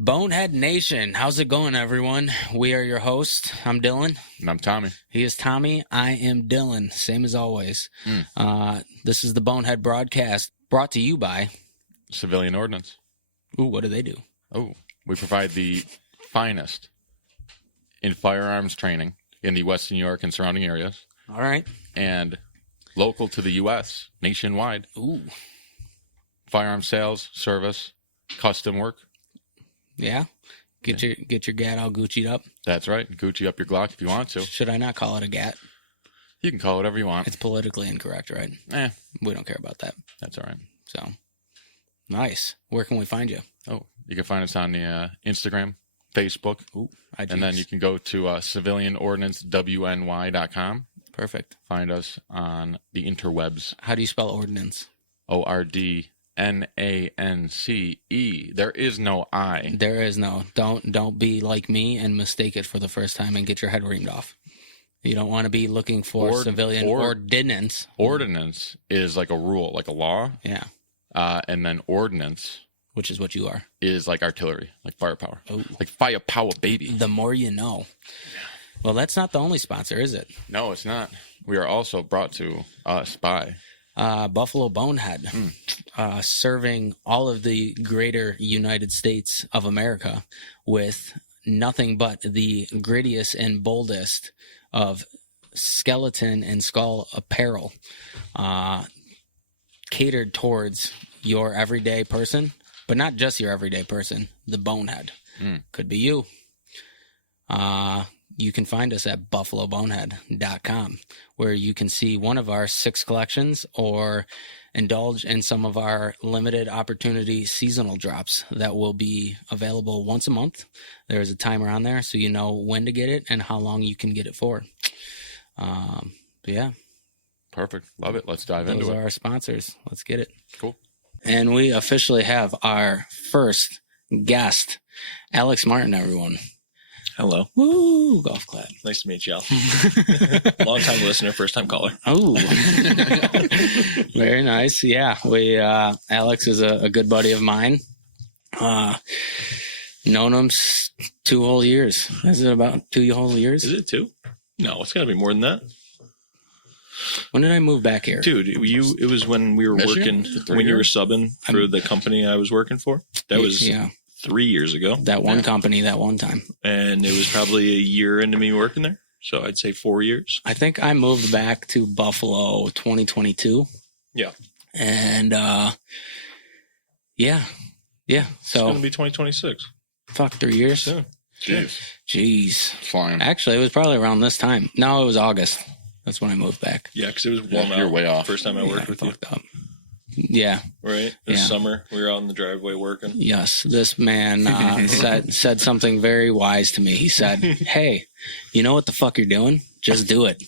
Bonehead Nation, how's it going, everyone? We are your hosts. I'm Dylan. And I'm Tommy. He is Tommy. I am Dylan. Same as always. This is the Bonehead Broadcast, brought to you by Civilian Ordnance. Ooh, what do they do? Oh, we provide the finest in firearms training in the Western New York and surrounding areas. All right. And local to the U.S., nationwide. Ooh. Firearm sales, service, custom work. Yeah. Get your gat all Gucci'd up. That's right. Gucci up your Glock if you want to. Should I not call it a gat? You can call it whatever you want. It's politically incorrect, right? We don't care about that. That's all right. So, nice. Where can we find you? Oh, you can find us on the Instagram, Facebook. Ooh, and then you can go to civilianordnancewny.com. Perfect. Find us on the interwebs. How do you spell ordnance? ORDNANCE. There is no I. There is no. Don't be like me and mistake it for the first time and get your head reamed off. You don't want to be looking for civilian ordinance. Ordinance is like a rule, like a law. Yeah. And then ordnance, which is what you are, is like artillery, like firepower. Oh. Like firepower, baby. The more you know. Well, that's not the only sponsor, is it? No, it's not. We are also brought to us by Buffalo Bonehead, serving all of the greater United States of America with nothing but the grittiest and boldest of skeleton and skull apparel, catered towards your everyday person, but not just your everyday person, the bonehead. Could be you. You can find us at buffalobonehead.com, where you can see one of our 6 collections or indulge in some of our limited opportunity seasonal drops that will be available once a month. There's a timer on there so you know when to get it and how long you can get it for. Yeah. Perfect. Love it. Let's dive into it. Those are our sponsors. Let's get it. Cool. And we officially have our first guest, Alex Martin, everyone. Hello. Woo! Golf clap. Nice to meet y'all. Long time listener, first time caller. Oh, very nice. Yeah, Alex is a good buddy of mine. Known him 2 whole years. Is it about 2 whole years? Is it 2? No, it's got to be more than that. When did I move back here? Dude, it was when we were Michigan? working, when you were subbing for the company I was working for. That was 3 years ago. That one company, that one time. And it was probably a year into me working there. So I'd say 4 years. I think I moved back to Buffalo 2022. Yeah. And, yeah. So it's going to be 2026. Fuck, 3 years? Soon. Jeez. Flying. Actually, it was probably around this time. No, it was August. That's when I moved back. Yeah, because it was warm out. You're way off. First time I worked with you. Up. Yeah. Right? This summer, we were out in the driveway working. Yes. This man said something very wise to me. He said, hey, you know what the fuck you're doing? Just do it.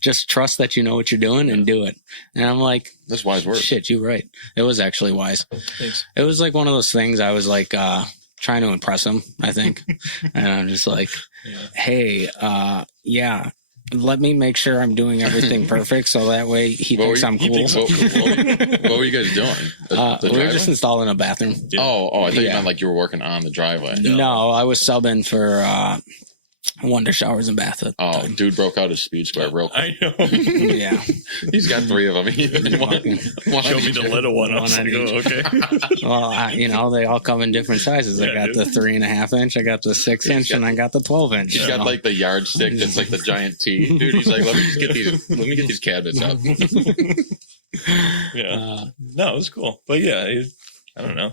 Just trust that you know what you're doing and do it. And I'm like, that's wise words. Shit, you're right. It was actually wise. Thanks. It was like one of those things I was like trying to impress him, I think. And I'm just like, hey, let me make sure I'm doing everything perfect so that way he thinks I'm cool. What were you guys doing? We were just installing a bathroom. Yeah. Oh, I thought you meant like you were working on the driveway. No, I was subbing for Wonder Showers and Bath at the time. Dude broke out his speed square real quick. I know. Yeah. He's got 3 of them. Show me the little one. I was like, okay. Well, they all come in different sizes. I got the 3.5 inch, I got the 6 inch, and I got the 12 inch. He's got like the yardstick that's like the giant T. Dude, he's like, let me get these cabinets up. Yeah. No, it was cool. But yeah, I don't know.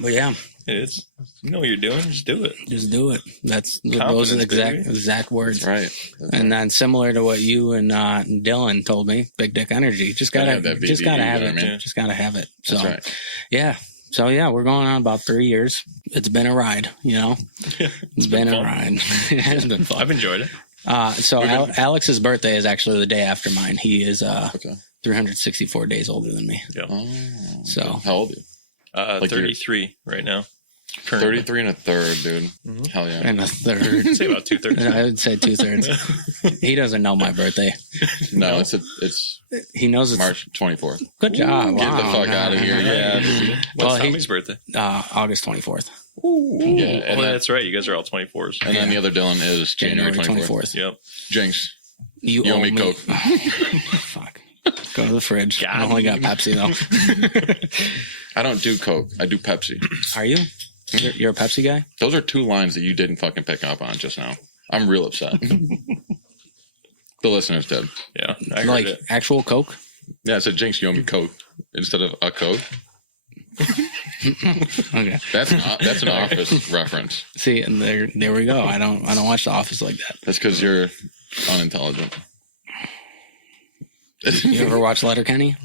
But yeah. It's, you know what you're doing, just do it. Just do it. Those are the exact words. That's right. And then similar to what you and Dylan told me, big dick energy. Just gotta have it. Just gotta have it. So that's right. Yeah. So yeah, we're going on about 3 years. It's been a ride, It's been a ride. It has been fun. I've enjoyed it. Alex's birthday is actually the day after mine. He is 364 days older than me. Yeah. So how old are you? 33 right now. currently. 33 and a third, dude. Mm-hmm. Hell yeah. And a third. I'd say about 2/3. I would say 2/3. He doesn't know my birthday. No, it's He knows it's March 24th. Good job. Get the fuck out of here. Yeah. What's Well, Tommy's birthday? August 24th. Yeah, and, That's right. You guys are all 24s. and then the other Dylan is January 24th. Yep. Jinx. You owe owe me Coke. Fuck. Go to the fridge. God. I only got Pepsi though. I don't do Coke. I do Pepsi. Are you? You're a Pepsi guy? Those are two lines that you didn't fucking pick up on just now. I'm real upset. The listeners did. Yeah. I heard Like it. actual Coke? Yeah, I said Jinx, you owe me Coke instead of a Coke. Okay. That's an Office reference. See, and there we go. I don't watch The Office like that. That's because you're unintelligent. You ever watch Letterkenny?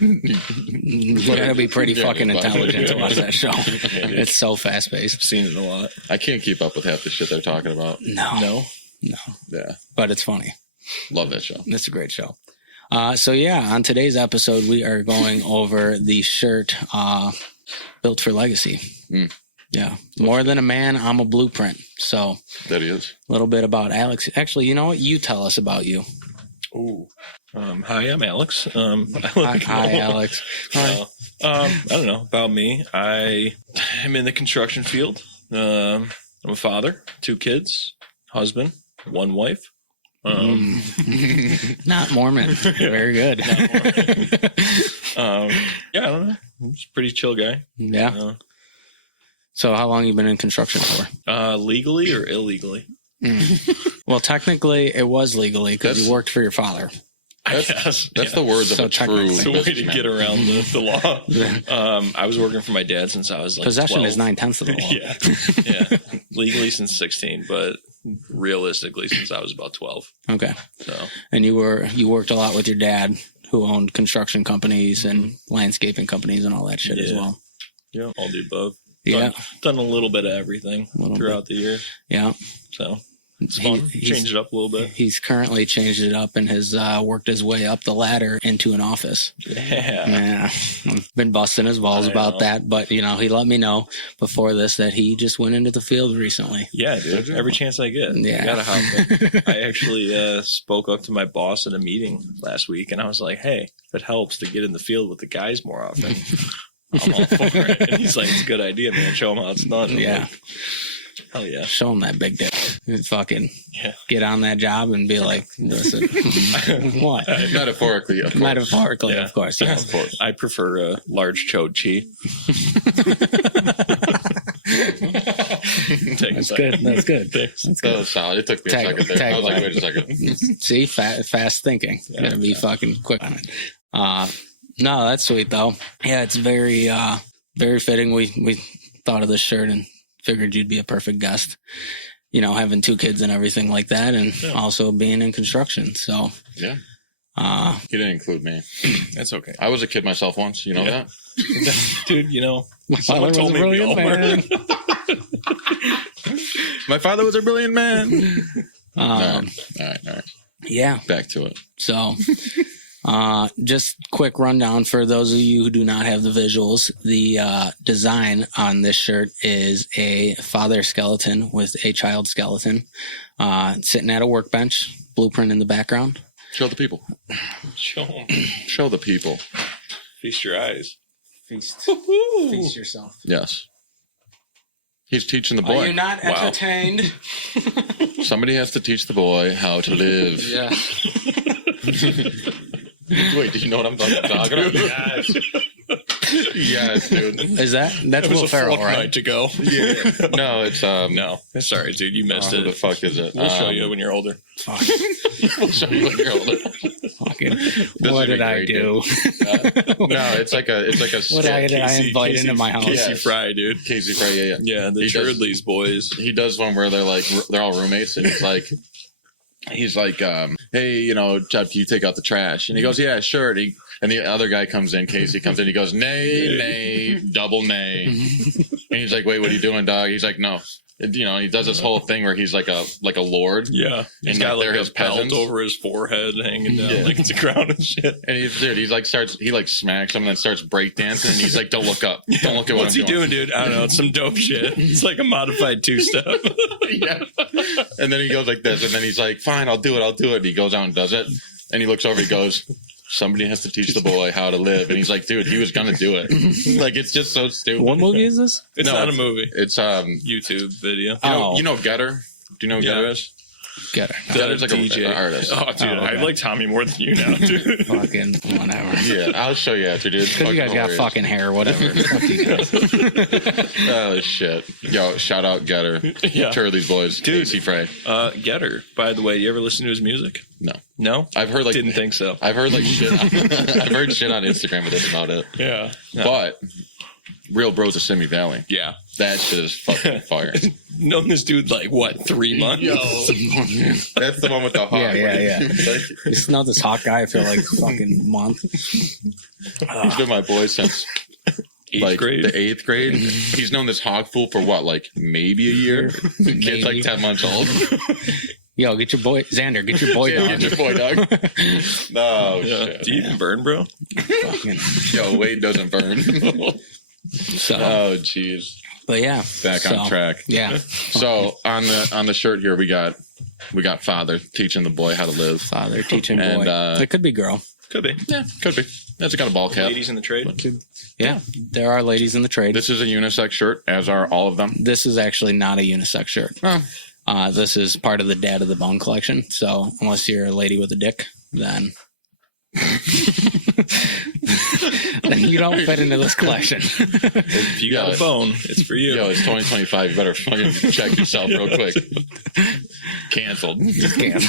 You gotta be pretty fucking intelligent to watch that show. It's so fast paced. I've seen it a lot. I can't keep up with half the shit they're talking about. No. Yeah, But it's funny. love that show. It's a great show. So yeah, on today's episode, we are going over the shirt Built for Legacy. Mm. Yeah. More than a man, I'm a blueprint. So That he is. a little bit about Alex. Actually, you know what? You tell us about you. Ooh. Hi, I'm Alex. Hi, Alex. Hi. I don't know about me. I am in the construction field. I'm a father, 2 kids, husband, 1 wife. Not Mormon. Very good. Yeah, I don't know. I'm just a pretty chill guy. Yeah. So how long you been in construction for? Legally or illegally? Well, technically, it was legally because That's- you worked for your father. That's the words So of a true It's a way to businessman. get around the law. I was working for my dad since I was like Possession 12. is 9/10 of the law. Yeah. Legally since 16, but realistically since I was about 12. Okay. So And you worked a lot with your dad, who owned construction companies and landscaping companies and all that shit as Yeah. well. yeah, all the above. Yeah. Done a little bit of everything Little throughout the year. Yeah. So it's fun. Change it up a little bit. He's currently changed it up and has worked his way up the ladder into an office. Yeah. Yeah. I've been busting his balls I about know. that, but he let me know before this that he just went into the field recently. Yeah, dude. Every chance I get. Yeah. I gotta hop in. I actually spoke up to my boss at a meeting last week, and I was like, "Hey, if it helps to get in the field with the guys more often, I'm all for it." And he's like, "It's a good idea, man. Show them how it's done." I'm Yeah. like, hell yeah. Show him that big dick. Fucking Yeah. get on that job and be like, listen, what? Metaphorically, of course. Metaphorically, Yeah. of course. Yes. Of course. I prefer a large chode chi. That's good. That's good. Thanks. That's That good. was solid. It took me a Tag- second there. tag I was like, line. wait a second. See, fast thinking. Yeah. Gotta be fucking quick on it. No, that's sweet though. Yeah, it's very, very fitting. We thought of this shirt and figured you'd be a perfect guest. Having 2 kids and everything like that, and Yeah. also being in construction. So, Yeah. uh, He didn't include me. That's okay. I was a kid myself once. You know Yeah. that? Dude, my Someone father was told a me we brilliant all were. man. My father was a brilliant man. All Um, right. yeah. Back to it. So, just quick rundown for those of you who do not have the visuals. The design on this shirt is a father skeleton with a child skeleton sitting at a workbench, blueprint in the background. Show the people. Show 'em. Show the people. Feast your eyes. Feast Woo-hoo. yourself. Yes. He's teaching the Are boy. you not Wow. entertained? Somebody has to teach the boy how to live. Yeah. Wait, do you know what I'm talking about? Yes. Yes, dude. Is that's It was Will a Ferrell, fortnight right? to go. Yeah. No, it's No. Sorry, dude. You missed who it. the fuck is it? We'll show you when you're older. Fuck. We'll show you when you're older. Fucking, This what would be did I great, do? No, it's like a What did I invite into my house? Casey Yes. Fry, dude. Casey Fry, yeah. Yeah, the He does- Churdley's boys. He does one where they're all roommates, and he's like, hey, Jeff, can you take out the trash? And he goes, yeah, sure. And And the other guy comes in, Casey comes in, he goes, nay, double nay. And he's like, wait, what are you doing, dog? He's like, no. You know, he does this whole thing where he's like a lord. Yeah. He's got like, like his a belt peasants over his forehead hanging down like it's a crown and shit. And he smacks him and then starts breakdancing. And he's like, don't look up. Don't look at what What's I'm he doing, dude? I don't know. It's some dope shit. It's like a modified two-step. Yeah. And then he goes like this. And then he's like, fine, I'll do it. And he goes out and does it. And he looks over, he goes, somebody has to teach the boy how to live. And he's like, dude, he was going to do it. Like, it's just so stupid. What movie is this? It's not a movie. It's YouTube video. You know Getter? Do you know who Getter is? Getter. Getter's like DJ. an artist. Oh, dude, okay. I like Tommy more than you now, dude. Fucking whatever. Yeah, I'll show you after, dude. Because you guys got fucking hair, whatever. Fuck you guys. Oh, shit. Yo, shout out Getter. Yeah. Turley's boys. Dude. Casey Frey. Getter, by the way, you ever listen to his music? No. No? I've heard like... Didn't think so. I've heard like shit. I've heard shit on Instagram, but that's about it. Yeah. No. But Real Bros of Simi Valley. Yeah. That shit is fucking fire. Known this dude like, what, 3 months? Yo. That's the one with the hawk. Yeah. It's not this hot guy for like fucking month. He's been my boy since... Eighth grade. The 8th grade. He's known this hog fool for what, like maybe a year? The kid's like 10 months old. Yo, get your boy Xander. Get your boy Yeah, dog. get your boy dog. Oh Yeah. shit. Do you even burn, bro? Fucking- Yo, Wade doesn't burn. So, Oh jeez. but yeah, Back on track. Yeah, So on the shirt here we got father teaching the boy how to live. father teaching boy. And, it could be girl. Could be. Yeah, could be. That's got a ball cap. Ladies in the trade. Yeah, there are ladies in the trade. This is a unisex shirt, as are all of them. This is actually not a unisex shirt. Oh. This is part of the Dad of the Bone collection. So unless you're a lady with a dick, then then you don't fit into this collection. If you got Yeah. a bone, it's for you. Yo, it's 2025. You better fucking check yourself real quick. Canceled. Can't.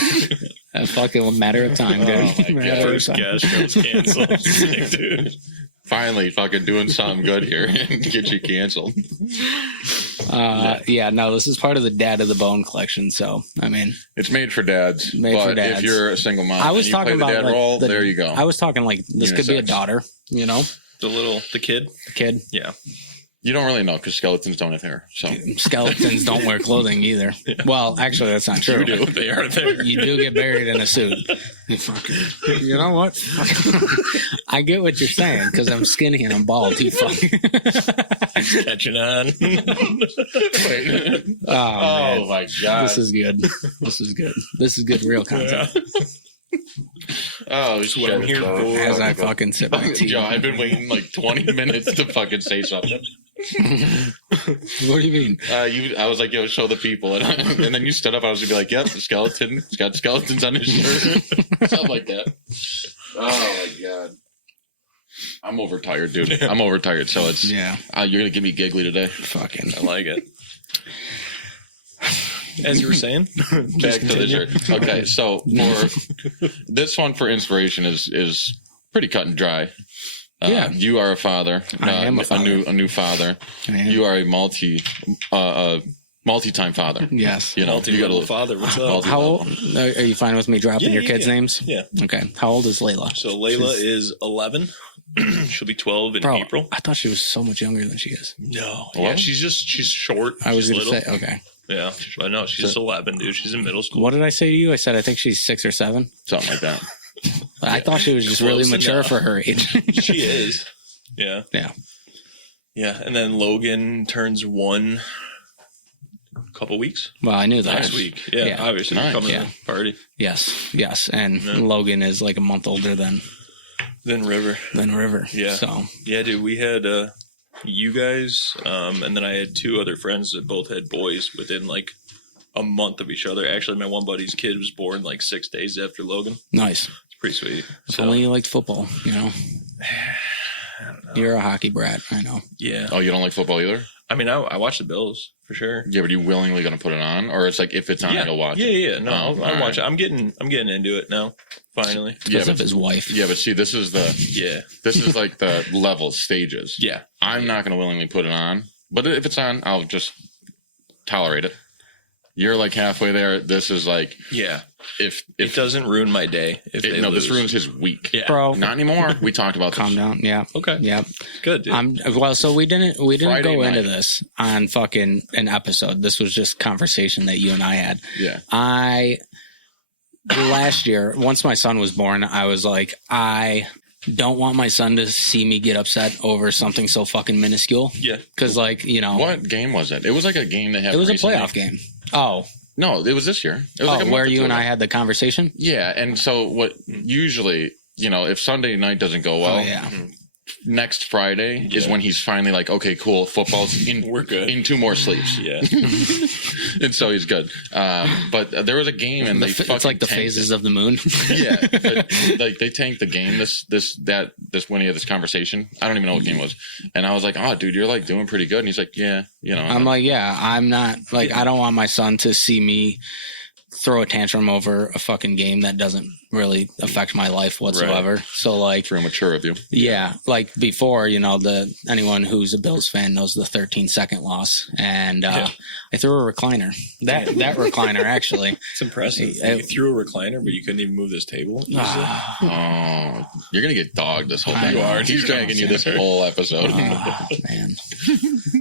A fucking matter of time, dude. Oh my Matter God. of First time. guest show's canceled. Sick, dude. Finally, fucking doing something good here and get you canceled. Yeah, no, this is part of the Dad of the Bone collection. So, I mean, It's made for dads. Made but for dads. if you're a single mom I was and you talking play the about dad like, role, the- there you go. I was talking like this could be a Unisex. daughter, you know, The kid. the kid. Yeah. You don't really know because skeletons don't have hair. So Skeletons don't wear clothing either. Well, actually, that's not true. You do. They are there. You do get buried in a suit. You know what? I get what you're saying because I'm skinny and I'm bald. You fucking. Catching on. Wait. Oh, man. my god. This is good. This is good. This is good real content. Oh That's what I'm shit. here bro. for. As I fucking sip my tea. Joe, I've been waiting like 20 minutes to fucking say something. What do you mean? I was like, yo, show the people. And then you stood up. I was going to be like, yep, skeleton. He's got skeletons on his shirt. Something like that. Oh, my God. I'm overtired, dude. I'm overtired. So it's, Yeah. you're going to give me giggly today. Fucking. I like it. As you were saying, Back to the shirt. Okay, so for this one for inspiration is pretty cut and dry. Yeah. You are a father. I am a father. A new father. Man. You are a multi-time father. Yes. You know, you got multi-level to father. What's up? Multi- How old are you fine with me dropping Yeah, your yeah, kids' yeah. names? Yeah. Okay. How old is Layla? So Layla is 11. She'll be 12 in Bro, April. I thought she was so much younger than she is. No. Well, Yeah, she's short. I was she's going to little. say, okay. Yeah. I know. She's just 11, dude. She's in middle school. What did I say to you? I said I think she's 6 or 7. something like that. I thought she was just really Close mature enough. for her age. She is. Yeah. Yeah. Yeah. And then Logan turns 1 a couple weeks. Well, I knew that. Next week. Yeah. Yeah. Obviously. Nice. Coming Yeah. to the party. Yes. And Yeah. Logan is like a month older than Then River. River. Yeah. So, Yeah, dude. We had you guys, and then I had 2 other friends that both had boys within like a month of each other. Actually, my one buddy's kid was born like 6 days after Logan. nice. It's pretty sweet. If So, only you liked football, you know. I don't know. You're a hockey brat, I know. Yeah. Oh, you don't like football either? I mean, I watch the Bills for sure. Yeah, but you willingly going to put it on? Or it's like if it's on, Yeah. you'll watch Yeah, it? yeah. No, Oh, I'll all watch right. it. I'm getting into it now. Finally. Yeah, Because but, of his wife. yeah, but see, this is Yeah. like the level stages. Yeah. I'm not going to willingly put it on. But if it's on, I'll just tolerate it. You're like halfway there. This is like Yeah. if It doesn't ruin my day if they no, lose. this ruins his week. Yeah. Bro, Not anymore. We talked about calm this. down. Yeah. Okay. Yeah. Good, dude. Well, so we didn't Friday go into night. this on fucking an episode. This was just conversation that you and I had. Yeah. Last year, once my son was born, I was like, I don't want my son to see me get upset over something so fucking minuscule. Yeah. Because, like, you know, What game was it? It was like a game they had. it was recently. a playoff game. Oh, No, it was this year. It was like a month where or you two and ago. I had the conversation. Yeah, and so what? Usually, if Sunday night doesn't go well, Oh yeah, next Friday is Yeah. when he's finally like, okay, cool, football's in. We're good. In 2 more sleeps, Yeah. and so he's good. But there was a game, and it's like the phases of the moon. Yeah, but, like they tanked the game. This when he had this conversation, I don't even know what game it was, and I was like, "Oh, dude, you're like doing pretty good." And he's like, "Yeah, I'm like, yeah, I'm not like I don't want my son to see me throw a tantrum over a fucking game that doesn't really affect my life whatsoever. Right. So like, real mature of you. Yeah, like before, anyone who's a Bills fan knows the 13-second loss, and I threw a recliner. That recliner actually. It's impressive. You threw a recliner, but you couldn't even move this table. Oh, you're gonna get dogged this whole thing. You are. He's dragging you this whole episode. Oh, man.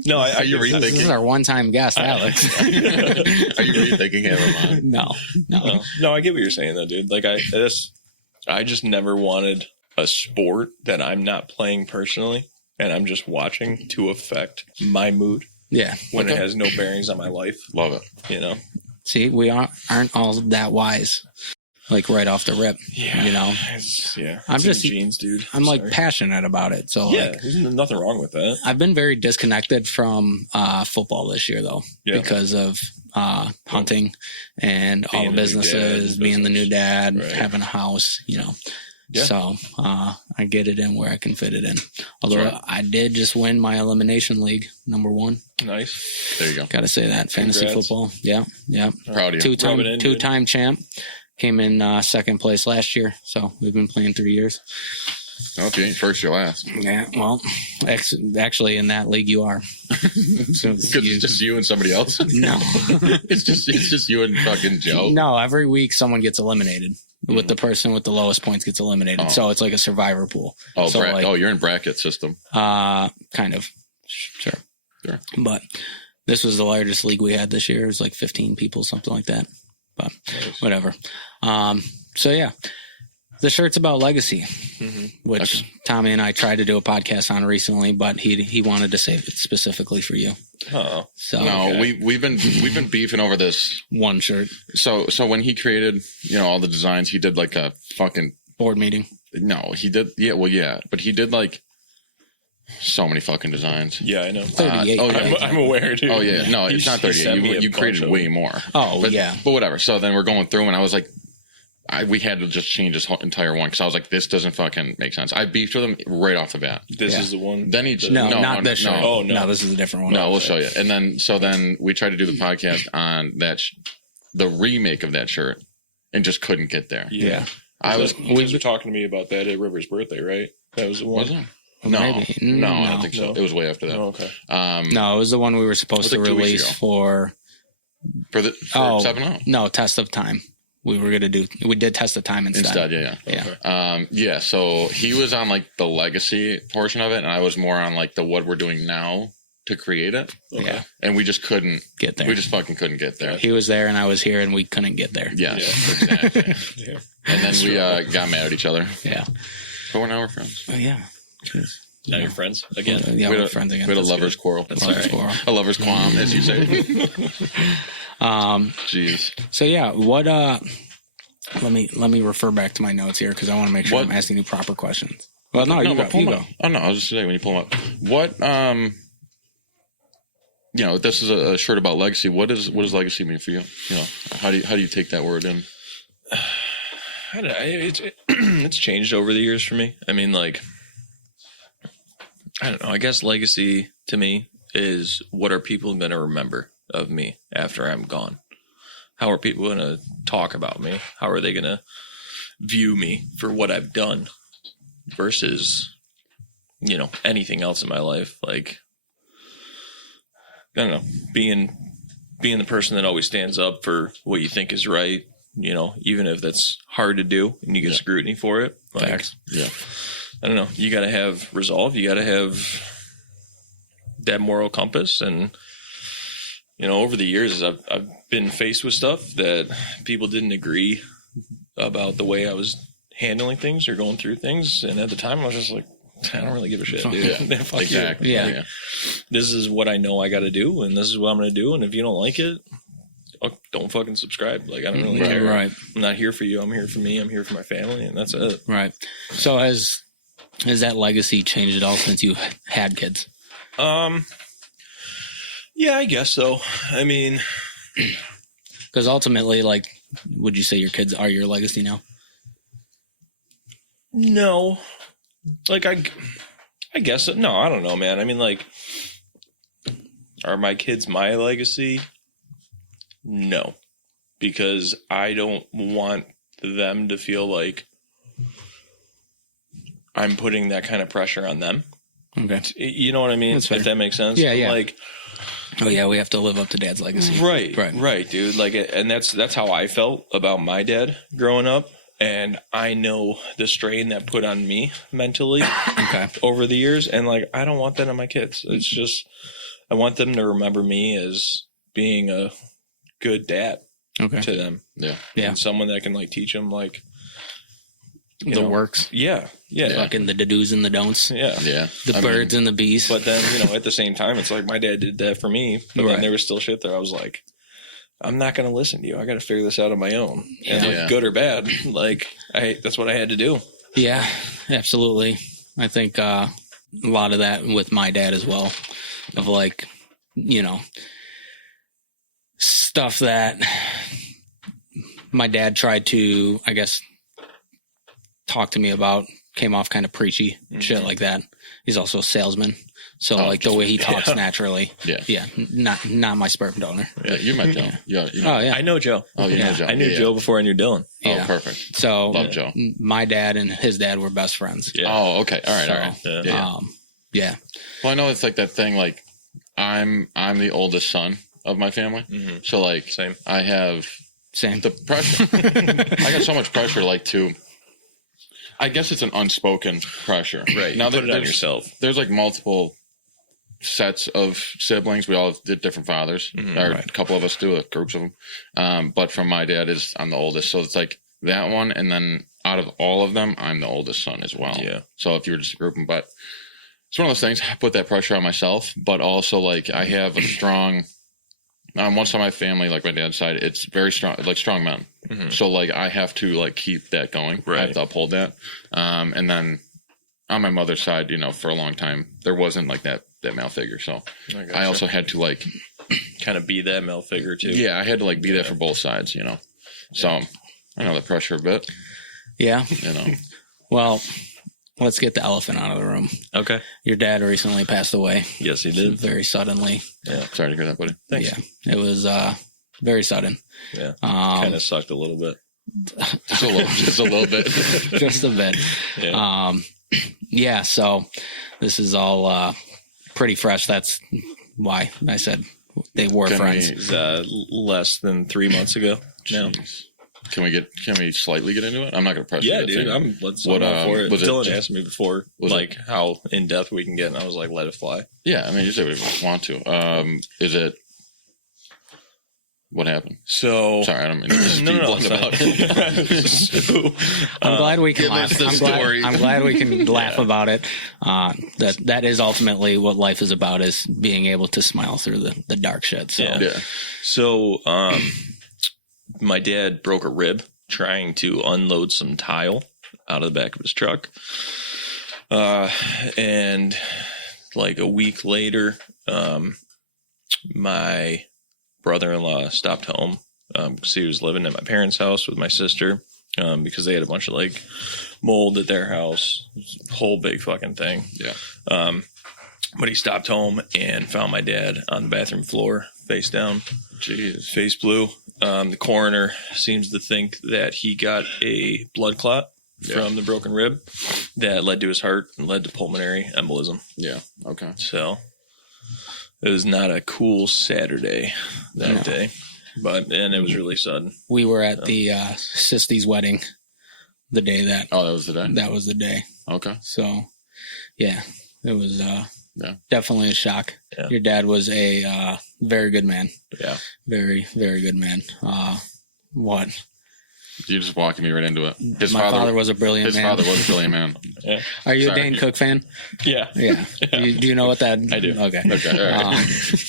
No, are you rethinking? This is our one-time guest, Alex. Are you rethinking him? No, I get what you're saying though, dude. Like I just never wanted a sport that I'm not playing personally and I'm just watching to affect my mood. Yeah. When it has no bearings on my life. Love it. See, we aren't all that wise. Like right off the rip. Yeah. I'm just genes, dude. I'm like passionate about it. So there's nothing wrong with that. I've been very disconnected from football this year though. Because of hunting and all the businesses, being the new dad, having a house, So I get it in where I can fit it in. Although I did just win my elimination league, #1. Nice. There you go. Got to say that. Fantasy football. Yeah. Proud of you. Two-time champ. Came in second place last year. So we've been playing 3 years. Well, if you ain't first, you're last. Yeah, well, actually, in that league, you are. Because it's just you and somebody else. No, it's just you and fucking Joe. No, every week someone gets eliminated. With the person with the lowest points gets eliminated. So it's like a survivor pool. Oh, so you're in bracket system. Kind of. Sure. But this was the largest league we had this year. It was like 15 people, something like that. But whatever. So yeah. The shirt's about legacy, which Tommy and I tried to do a podcast on recently, but he wanted to save it specifically for you. Oh, so no, we've been beefing over this one shirt. So when he created all the designs, he did like a fucking board meeting. No, he did. Yeah, but he did like so many fucking designs. Yeah, I know. 38. I'm aware, dude. Oh yeah, no, it's not 38. You created way more. Oh yeah, but whatever. So then we're going through, and I was like. We had to just change this whole entire one because I was like, this doesn't fucking make sense. I beefed with him right off the bat. This is the one. Then he not this shirt. Oh no, this is a different one. No, we'll show you. And then we tried to do the podcast on that the remake of that shirt, and just couldn't get there. Yeah, you guys were talking to me about that at River's birthday, right? That was the one. Was it? No, I don't think so. It was way after that. Oh, okay. No, it was the one we were supposed to release for 7-0. No, Test of Time. We did Test of Time instead. Yeah. Okay. So he was on like the legacy portion of it, and I was more on like the what we're doing now to create it. Okay. Yeah. And we just couldn't get there. We just fucking couldn't get there. He was there and I was here and we couldn't get there. Yes, exactly. Yeah. And then we got mad at each other. Yeah. But now we're friends. Oh yeah. Now you're friends again. Yeah, we're friends again. We had a lover's quarrel. A lover's qualm, as you say. Jeez. So yeah, what let me refer back to my notes here because I want to make sure I'm asking you proper questions. Well, no, you go. Oh no, I was just saying when you pull them up. What this is a shirt about legacy. What does legacy mean for you? How do you take that word in? I don't know. It's changed over the years for me. I mean, like, I don't know. I guess legacy to me is what are people going to remember of me after I'm gone? How are people going to talk about me? How are they going to view me for what I've done versus, anything else in my life? Like, I don't know, being being the person that always stands up for what you think is right, you know, even if that's hard to do and you get scrutiny for it. Like, Facts. Yeah. I don't know. You got to have resolve. You got to have that moral compass. And, you know, over the years, I've been faced with stuff that people didn't agree about the way I was handling things or going through things. And at the time, I was just like, I don't really give a shit, dude. Yeah, Fuck exactly. you. Yeah. This is what I know I got to do, and this is what I'm going to do. And if you don't like it, don't fucking subscribe. Like, I don't really care. Right. I'm not here for you. I'm here for me. I'm here for my family, and that's it. Right. So has that legacy changed at all since you had kids? Yeah, I guess so. I mean, Because ultimately, like, would you say your kids are your legacy now? no. Like, I guess no. I don't know, man. I mean, like, are my kids my legacy? No, because I don't want them to feel like I'm putting that kind of pressure on them. Okay. You know what I mean? That's fair. If that makes sense. Yeah, yeah. Like, Oh yeah, we have to live up to Dad's legacy. right, dude. Like, and that's how I felt about my dad growing up, and I know the strain that put on me mentally Okay. over the years, and like, I don't want that on my kids. It's just, I want them to remember me as being a good dad Okay. to them. Yeah. Yeah. And someone that can like teach them like you The know, works. Yeah. Fucking the do's and the don'ts. Yeah. Yeah. The birds and the bees. But then, you know, at the same time, it's like my dad did that for me, but Right. then there was still shit that I was like, I'm not going to listen to you. I got to figure this out on my own. And Yeah. like, good or bad, like that's what I had to do. Yeah, absolutely. I think a lot of that with my dad as well, of like, you know, stuff that my dad tried to, I guess, talk to me about came off kind of preachy, shit like that. He's also a salesman. So like the way he talks naturally. Yeah. Not my sperm donor. Yeah. You met Joe. Yeah. You know. Oh yeah. I know Joe. Oh, you know Joe. I knew Joe before I knew Dylan. Yeah. Oh, perfect. So Love Joe. my dad and his dad were best friends. Yeah. Oh, okay. All right. So, All right. Yeah. Yeah. Yeah. Well, I know it's like that thing. Like, I'm the oldest son of my family, so like, Same. I have Same. the pressure. I got so much pressure, like to. I guess it's an unspoken pressure. Right. Now You put it on there's yourself. There's like multiple sets of siblings. We all did different fathers, or a couple of us do, groups of them. But from my dad I'm the oldest, so it's like that one, and then out of all of them, I'm the oldest son as well. Yeah. So if you were just a group them, but it's one of those things. I put that pressure on myself, but also like I have a strong. On one side of my family, like my dad's side, it's very strong, like strong men. So like I have to like keep that going. Right. I have to uphold that. And then on my mother's side, you know, for a long time there wasn't like that male figure. So I also had to like kind of be that male figure too. yeah, I had to like be there for both sides, you know. So I know the pressure a bit, Yeah. you know. Well, let's get the elephant out of the room. Okay. Your dad recently passed away Yes, he did. very suddenly. Yeah. Sorry to hear that, buddy. Thanks. Yeah. It was very sudden. Yeah. Kind of sucked a little bit. Just a little bit. Just a bit. Yeah. Yeah, so this is all pretty fresh. That's why I said they were Can friends. we- It was less than 3 months ago. No. Jeez. Can we slightly get into it? I'm not gonna press Yeah, you. dude. I'm all for it. was it Dylan just- asked me before, was like, how in depth we can get, and I was like, let it fly. Yeah, I mean, you say what you want to. Is it? What happened? So Sorry, I don't mean to just be blunt it's about it. So, I'm glad we can give laugh. us the story. I'm glad we can laugh about it. That is ultimately what life is about: is being able to smile through the dark shit. So Yeah. Yeah. So, my dad broke a rib trying to unload some tile out of the back of his truck. And like a week later, my brother-in-law stopped home because he was living at my parents' house with my sister because they had a bunch of like mold at their house. It was a whole big fucking thing. Yeah. But he stopped home and found my dad on the bathroom floor, face down, Jeez. face blue. The coroner seems to think that he got a blood clot from the broken rib that led to his heart and led to pulmonary embolism. Yeah. Okay. So, It was not a cool Saturday that day, and it was really sudden. We were at the Sisty's wedding the day that. Oh, that was the day? That was the day. Okay. So, yeah, it was definitely a shock. Yeah. Your dad was a very good man. Yeah. Very, very good man. What? You're just walking me right into it. My father was a brilliant man. His father was a brilliant man. Yeah. Are you a Dane Cook fan? Yeah. Yeah. Do you know what that? I do. Okay. All right.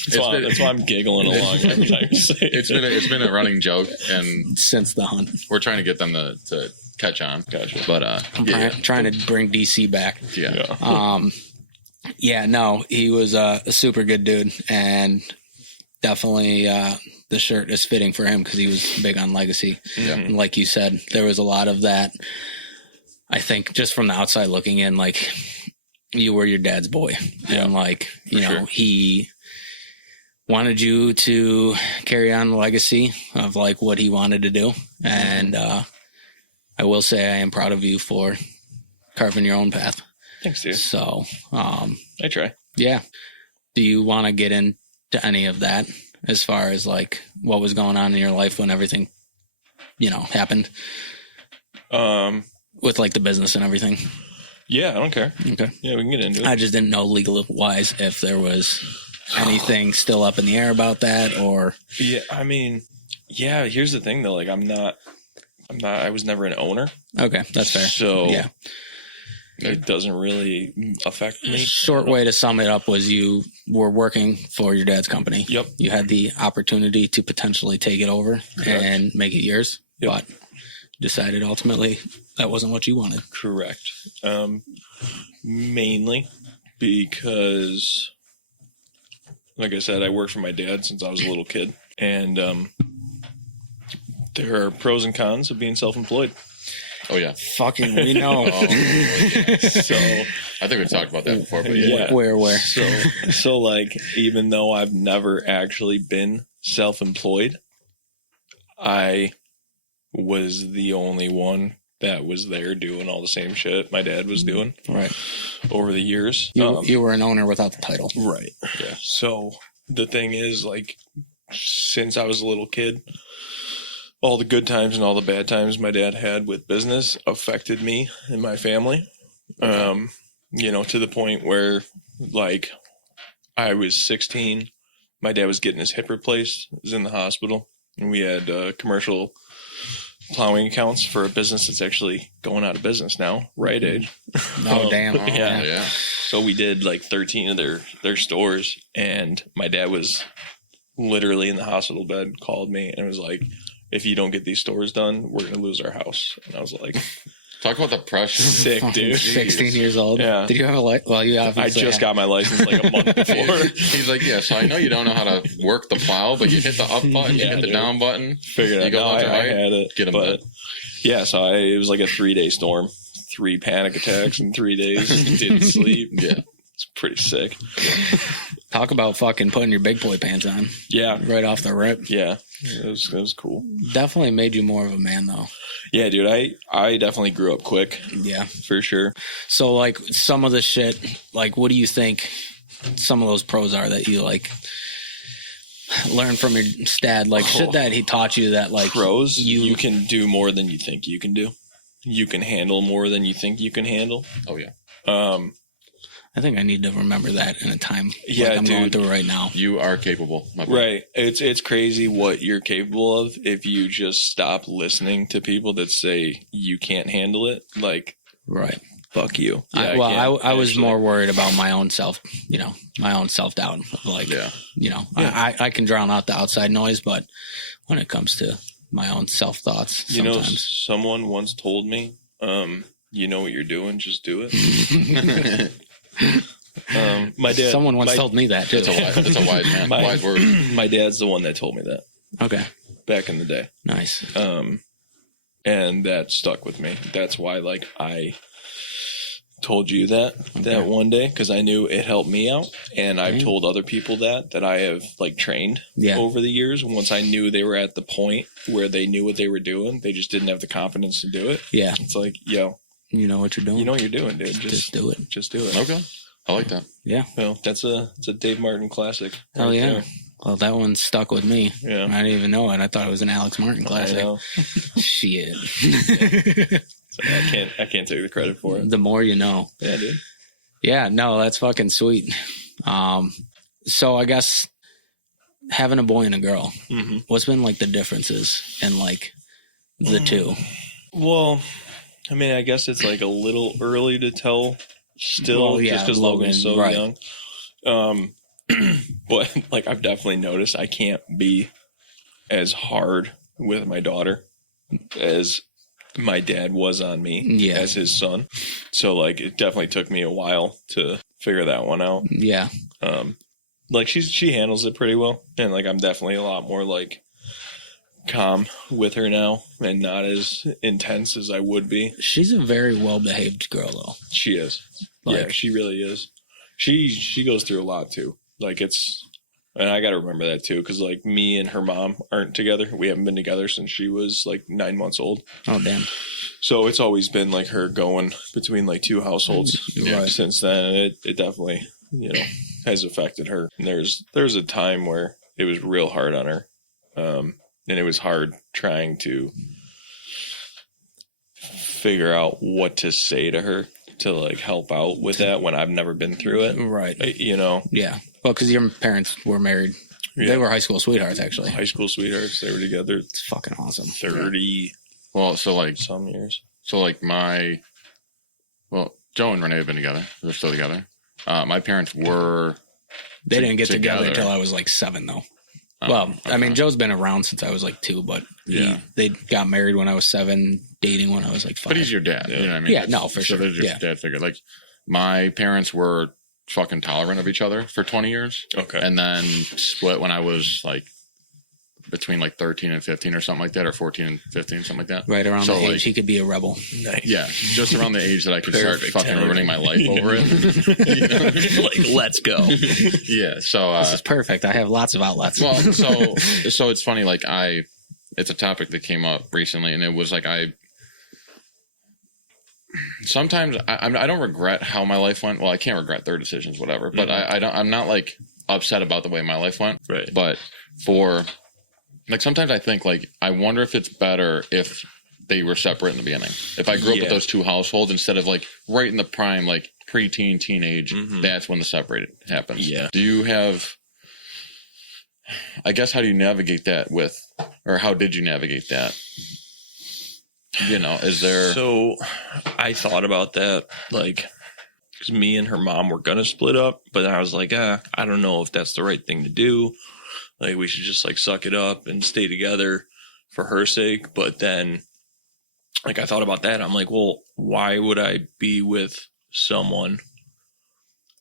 That's why I'm giggling along every time you say it. It's been a running joke, and since the hunt, we're trying to get them to catch on. Gotcha. But I'm trying to bring DC back. Yeah. Yeah. No, he was a super good dude, and definitely the shirt is fitting for him because he was big on legacy. Yeah. And like you said, there was a lot of that. I think just from the outside looking in, like you were your dad's boy, and like you know he wanted you to carry on the legacy of like what he wanted to do, and I will say I am proud of you for carving your own path. Thanks, dude. So I try. Yeah. Do you want to get into any of that as far as like what was going on in your life when everything, happened? With like the business and everything. Yeah, I don't care. Okay. Yeah, we can get into it. I just didn't know legal wise if there was anything still up in the air about that or. Yeah, I mean, here's the thing though. Like I was never an owner. Okay, that's fair. So yeah. It doesn't really affect me. Short way to sum it up was you were working for your dad's company. Yep. You had the opportunity to potentially take it over and make it yours, but decided ultimately that wasn't what you wanted. Correct. Mainly because, like I said, I worked for my dad since I was a little kid. And there are pros and cons of being self-employed. Oh, yeah. Fucking, we know. So I think we talked about that before. But Where? So like, even though I've never actually been self-employed, I was the only one that was there doing all the same shit my dad was doing. Right. Over the years. You were an owner without the title. Right. Yeah. So the thing is, like, since I was a little kid, all the good times and all the bad times my dad had with business affected me and my family. To the point where, like, I was 16. My dad was getting his hip replaced. He was in the hospital. And we had commercial plowing accounts for a business that's actually going out of business now, Rite Aid. Oh, damn. Yeah. So we did like 13 of their stores, and my dad was literally in the hospital bed, called me, and was like, if you don't get these stores done, we're going to lose our house. And I was like, talk about the pressure. Sick, dude. 16 years old. Yeah. Did you have a license? Well, you obviously I just got my license like a month before. He's like, yeah, so I know you don't know how to work the plow, but you hit the up button, you hit the down button. Figured it out. I had it. Get him but yeah, so it was like a 3-day storm. 3 panic attacks in 3 days. Didn't sleep. Yeah. It's pretty sick. Talk about fucking putting your big boy pants on. Yeah. Right off the rip. Yeah. It was cool. Definitely made you more of a man, though. Yeah, dude. I definitely grew up quick. Yeah. For sure. So, like, some of the shit, like, what do you think some of those pros are that you, like, learn from your dad? Like, shit that he taught you that, like... Pros, you can do more than you think you can do. You can handle more than you think you can handle. Oh, yeah. I think I need to remember that in a time like I'm going through right now. You are capable, my boy. Right. It's crazy what you're capable of if you just stop listening to people that say you can't handle it. Like, right. Fuck you. Yeah, I was more worried about my own my own self-doubt. Like, I can drown out the outside noise, but when it comes to my own self-thoughts, sometimes. Someone once told me, you know what you're doing, just do it. My dad. Someone once told me that too. That's a wise man. Wise word. My dad's the one that told me that. Okay. Back in the day. Nice. And that stuck with me. That's why, like, I told you that one day, because I knew it helped me out, and I've told other people that I have, like, trained over the years. Once I knew they were at the point where they knew what they were doing, they just didn't have the confidence to do it. Yeah. It's like, yo. You know what you're doing. You know what you're doing, dude. Just do it. Just do it. Okay. I like that. Yeah. Well, it's a Dave Martin classic. Oh, right yeah. there. Well, that one stuck with me. Yeah. I didn't even know it. I thought it was an Alex Martin I classic. know. Shit. So I can't take the credit for it. The more you know. Yeah, dude. Yeah, no, that's fucking sweet. So I guess having a boy and a girl, Mm-hmm. what's been like the differences in like the two? Well, I mean, I guess it's like a little early to tell still, Well, yeah, just because Logan, Logan's so right. young. But like I've definitely noticed I can't be as hard with my daughter as my dad was on me Yeah. as his son. So like it definitely took me a while to figure that one out. Yeah. Like she handles it pretty well, and like I'm definitely a lot more like calm with her now and not as intense as I would be. She's a very well behaved girl though. She is. Like, Yeah, she really is. She goes through a lot too. Like and I got to remember that too, because like me and her mom aren't together. We haven't been together since she was like 9 months old. oh damn. So it's always been like her going between like two households Right. since then. And it definitely, has affected her. And there's a time where it was real hard on her. And it was hard trying to figure out what to say to her to like help out with that when I've never been through it. Right. Yeah. Well, because your parents were married. Yeah. They were high school sweethearts, actually. High school sweethearts. They were together It's fucking awesome. 30 Well, so like some years. Joe and Renee have been together. They're still together. My parents were. They didn't get together together. until I was like 7, though. Well, I mean, Joe's been around since I was like 2, but Yeah. they got married when I was 7, dating when I was like 5. But he's your dad. Yeah. You know what I mean? Yeah, no, for sure. There's your Yeah. dad figure. Like, my parents were fucking tolerant of each other for 20 years. Okay. And then split when I was like between like 13 and 15 or something like that, or 14 and 15, something like that. Right around So, the age like- he could be a rebel. Nice. Yeah, just around the age that I could start Perfect fucking timing. ruining my life over it. You know? Like, let's go. Yeah, so This is perfect. I have lots of outlets. well, so it's funny. Like it's a topic that came up recently, and it was like sometimes I don't regret how my life went. Well, I can't regret their decisions, whatever. But I'm not like upset about the way my life went. Right. But for like sometimes I think like I wonder if it's better if they were separate in the beginning. If I grew up with those two households instead of like right in the prime, like preteen, teenage, that's when the separated happens. Yeah. Do you have? I guess how do you navigate that or how did you navigate that? Is there? So I thought about that, like, because me and her mom were going to split up, but I was like, I don't know if that's the right thing to do. Like, we should just like suck it up and stay together for her sake. But then, like, I thought about that. I'm like, well, why would I be with someone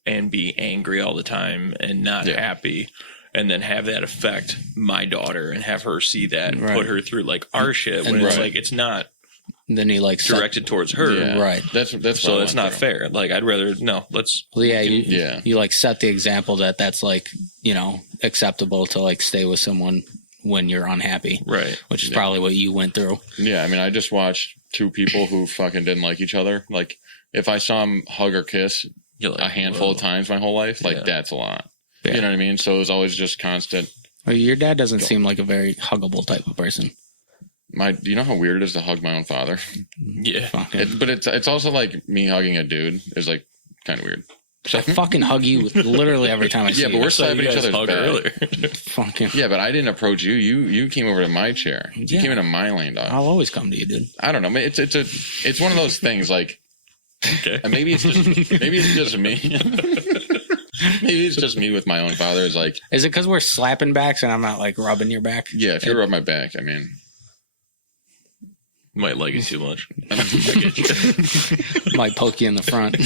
and be angry all the time and not happy? And then have that affect my daughter and have her see that and put her through like our shit when it's like it's not then he like directed towards her. Yeah. Right. That's So that's not fair. Like I'd rather let's Well, yeah, can- you like set the example that's like acceptable to like stay with someone when you're unhappy, right. which is probably what you went through. Yeah, I mean, I just watched two people who fucking didn't like each other. Like, if I saw them hug or kiss You're like, a handful of times my whole life, like that's a lot. Yeah. You know what I mean? So it was always just constant. Well, your dad doesn't seem like a very huggable type of person. Do you know how weird it is to hug my own father? Yeah. Fucking, But it's also like me hugging a dude is like kind of weird. So, I fucking hug you literally every time I see yeah, you. but we're So you slapping each guys other's hug back. earlier. Fucking. Yeah, but I didn't approach you. You came over to my chair. You came into my lane, dog. I'll always come to you, dude. I don't know. It's one of those things. Like, Okay. and maybe it's just me. Maybe it's just me with my own father. Is like, Is it because we're slapping backs and I'm not like rubbing your back? yeah, if you rub my back, I mean, Might like it too much. Might poke you in the front.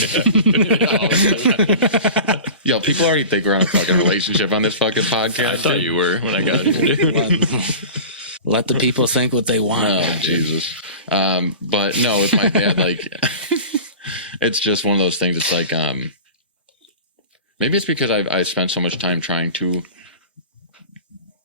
yo, people already think we're on a fucking relationship on this fucking podcast. I thought you were when I got here, dude. Let the people think what they want. Oh Jesus! But no, with my dad, like, it's just one of those things. It's like, maybe it's because I spent so much time trying to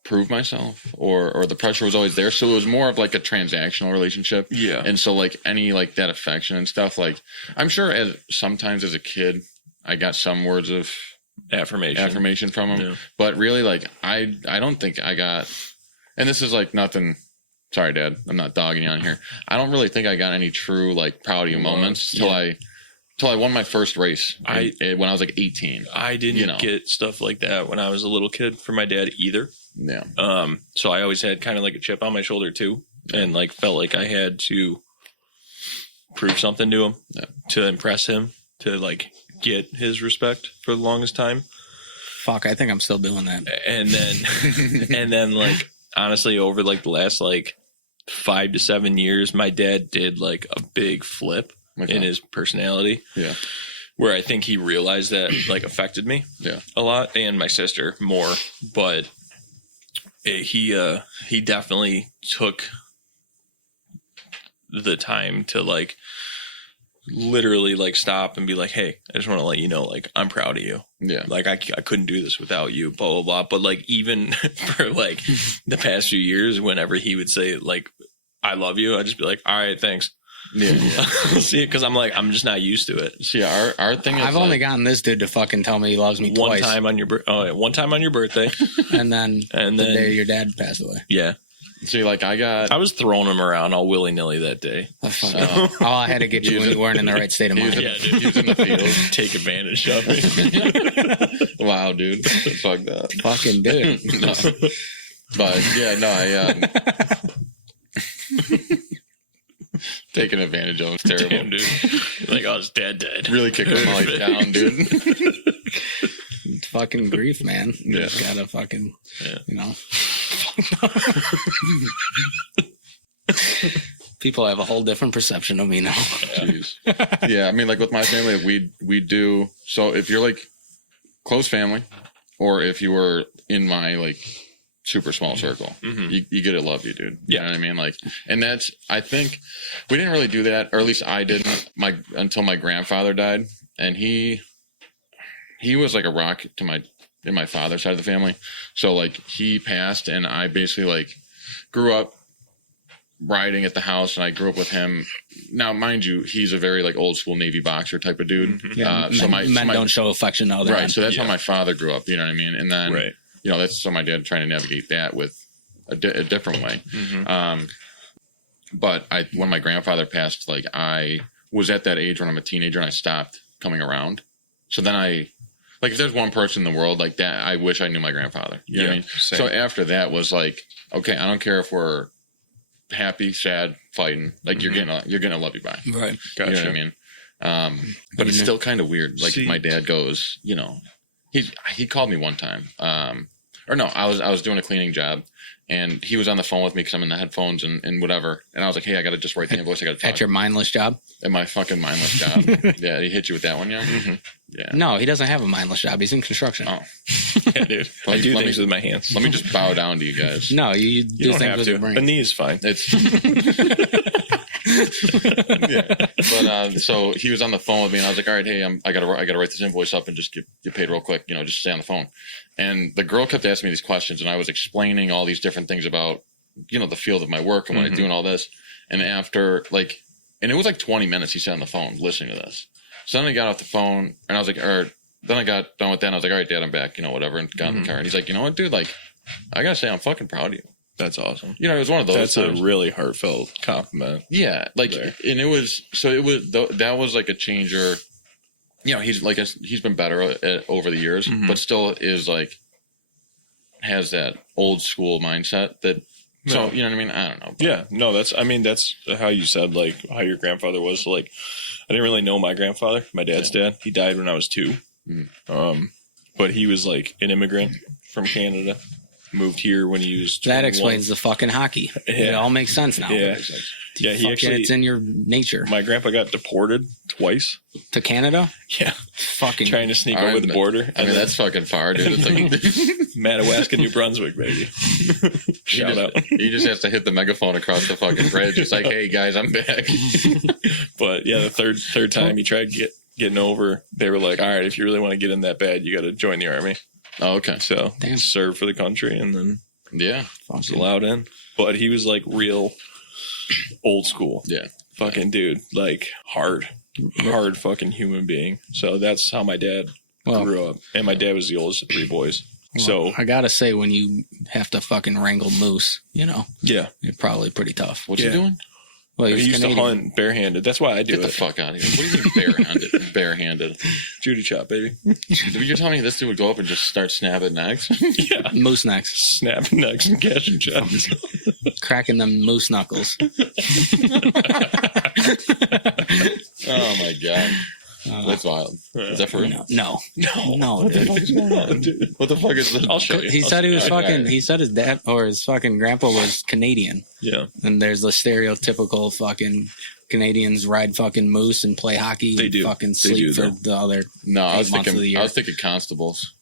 prove myself, or the pressure was always there. So it was more of like a transactional relationship. Yeah. And so like any like that affection and stuff, like I'm sure sometimes as a kid I got some words of affirmation from him, Yeah. but really, like, I don't think I got, and this is like nothing. Sorry, Dad, I'm not dogging you on here. I don't really think I got any true like proud of you moments till I won my first race. When I was like 18. I didn't get stuff like that when I was a little kid from my dad either. Yeah. So I always had kind of like a chip on my shoulder too, and like felt like I had to prove something to him to impress him, to like get his respect for the longest time. Fuck, I think I'm still doing that. And then like honestly, over like the last like 5 to 7 years, my dad did like a big flip in his personality. Yeah. Where I think he realized that like affected me a lot, and my sister more, but he definitely took the time to like literally like stop and be like, hey, I just want to let you know, like, I'm proud of you. Yeah. Like I couldn't do this without you, blah, blah, blah. But like, even for like the past few years, whenever he would say like, I love you, I'd just be like, all right, thanks. Yeah. See, because I'm like, I'm just not used to it. See, our thing is I've only gotten this dude to fucking tell me he loves me twice. One time on your birthday. and then the day your dad passed away. Yeah. See, like I was throwing him around all willy-nilly that day. I had to get you when you weren't in the right state of mind. Yeah, dude, he was in the field. Take advantage of it. Wow, dude. Fuck that. Fucking dude. No. But yeah, no, taking advantage of him. It's terrible. Damn, dude. Like, oh, his dad died. Really kicking him like down, dude. It's fucking grief, man. You just gotta fucking, People have a whole different perception of me now. Jeez. Yeah, I mean, like with my family, we do. So if you're like close family, or if you were in my like super small circle, you get to love you, dude. You know what I mean? Like, and that's, I think we didn't really do that, or at least I didn't until my grandfather died. And he was like a rock in my father's side of the family. So like he passed, and I basically like grew up riding at the house, and I grew up with him. Now, mind you, he's a very like old school Navy boxer type of dude. Yeah, men don't show affection to other men. So that's how my father grew up. You know what I mean? And then, that's so my dad trying to navigate that with a different way. But when my grandfather passed, like I was at that age when I'm a teenager, and I stopped coming around. So then if there's one person in the world like that, I wish I knew my grandfather. You know what I mean? Same. So after that was like, okay, I don't care if we're happy, sad, fighting. Like you're gonna love you by. Right. Gotcha. You know what I mean? But it's still kind of weird. Like my dad goes, he called me one time. Or no, I was doing a cleaning job, and he was on the phone with me because I'm in the headphones and whatever. And I was like, hey, I got to just write the invoice. I got to talk. At your mindless job? At my fucking mindless job. Yeah, he hit you with that one, yeah? Yeah. No, he doesn't have a mindless job. He's in construction. Oh. Yeah, dude. I do things with my hands. Let me just bow down to you guys. No, you do don't things have with to. your brain. The knee is fine. It's But so he was on the phone with me, and I was like, all right, hey, I gotta write this invoice up and just get paid real quick, just stay on the phone. And the girl kept asking me these questions, and I was explaining all these different things about the field of my work and what I do and all this. And after and it was like 20 minutes he sat on the phone listening to this. So then I got off the phone, and I was like, then I got done with that, and I was like, all right, Dad, I'm back, whatever, and got in the car. And he's like, you know what, dude, like, I gotta say, I'm fucking proud of you. That's awesome. It was one of those. That's times. a really heartfelt compliment. Yeah, like, and it was that was like a changer. He's been better over the years, but still is like has that old school mindset that. No. So you know what I mean? I don't know. Yeah, no, that's how you said like how your grandfather was. Like, I didn't really know my grandfather, my dad's dad. He died when I was 2. But he was like an immigrant from Canada. Moved here when he was 21. That explains the fucking hockey. Yeah. It all makes sense now. Yeah. It's in your nature. My grandpa got deported twice. To Canada? Yeah. Fucking trying to sneak over the border. I mean, that's fucking far, dude. It's like Madawaska, New Brunswick, baby. Shout out. He just has to hit the megaphone across the fucking bridge. It's like, hey guys, I'm back. But yeah, the third time he tried getting over, they were like, all right, if you really want to get in that bad, you got to join the army. Oh, okay. So serve for the country, and then was allowed in. But he was like real old school. Yeah. Fucking dude, like hard. hard fucking human being. So that's how my dad grew up. And my dad was the oldest of 3 boys. Well, so I gotta say, when you have to fucking wrangle moose, yeah, it's probably pretty tough. What's he doing? Well, he he's used Canadian. to hunt barehanded. That's why I do Get the it. fuck out of here. What do you mean barehanded? Barehanded. Judy chop, baby. You're telling me this dude would go up and just start snapping necks? Yeah. Moose necks. Snapping necks and catching chops. Cracking them moose knuckles. Oh my god. That's wild. Is that for real? No, What the fuck is going on, dude? What the fuck is this? I'll show you. He said he was fucking. He said his dad or his fucking grandpa was Canadian. Yeah. And there's the stereotypical fucking Canadians ride fucking moose and play hockey. They and do. fucking They sleep do, for though. the other. No, I 8 was months of the thinking. year. I was thinking constables.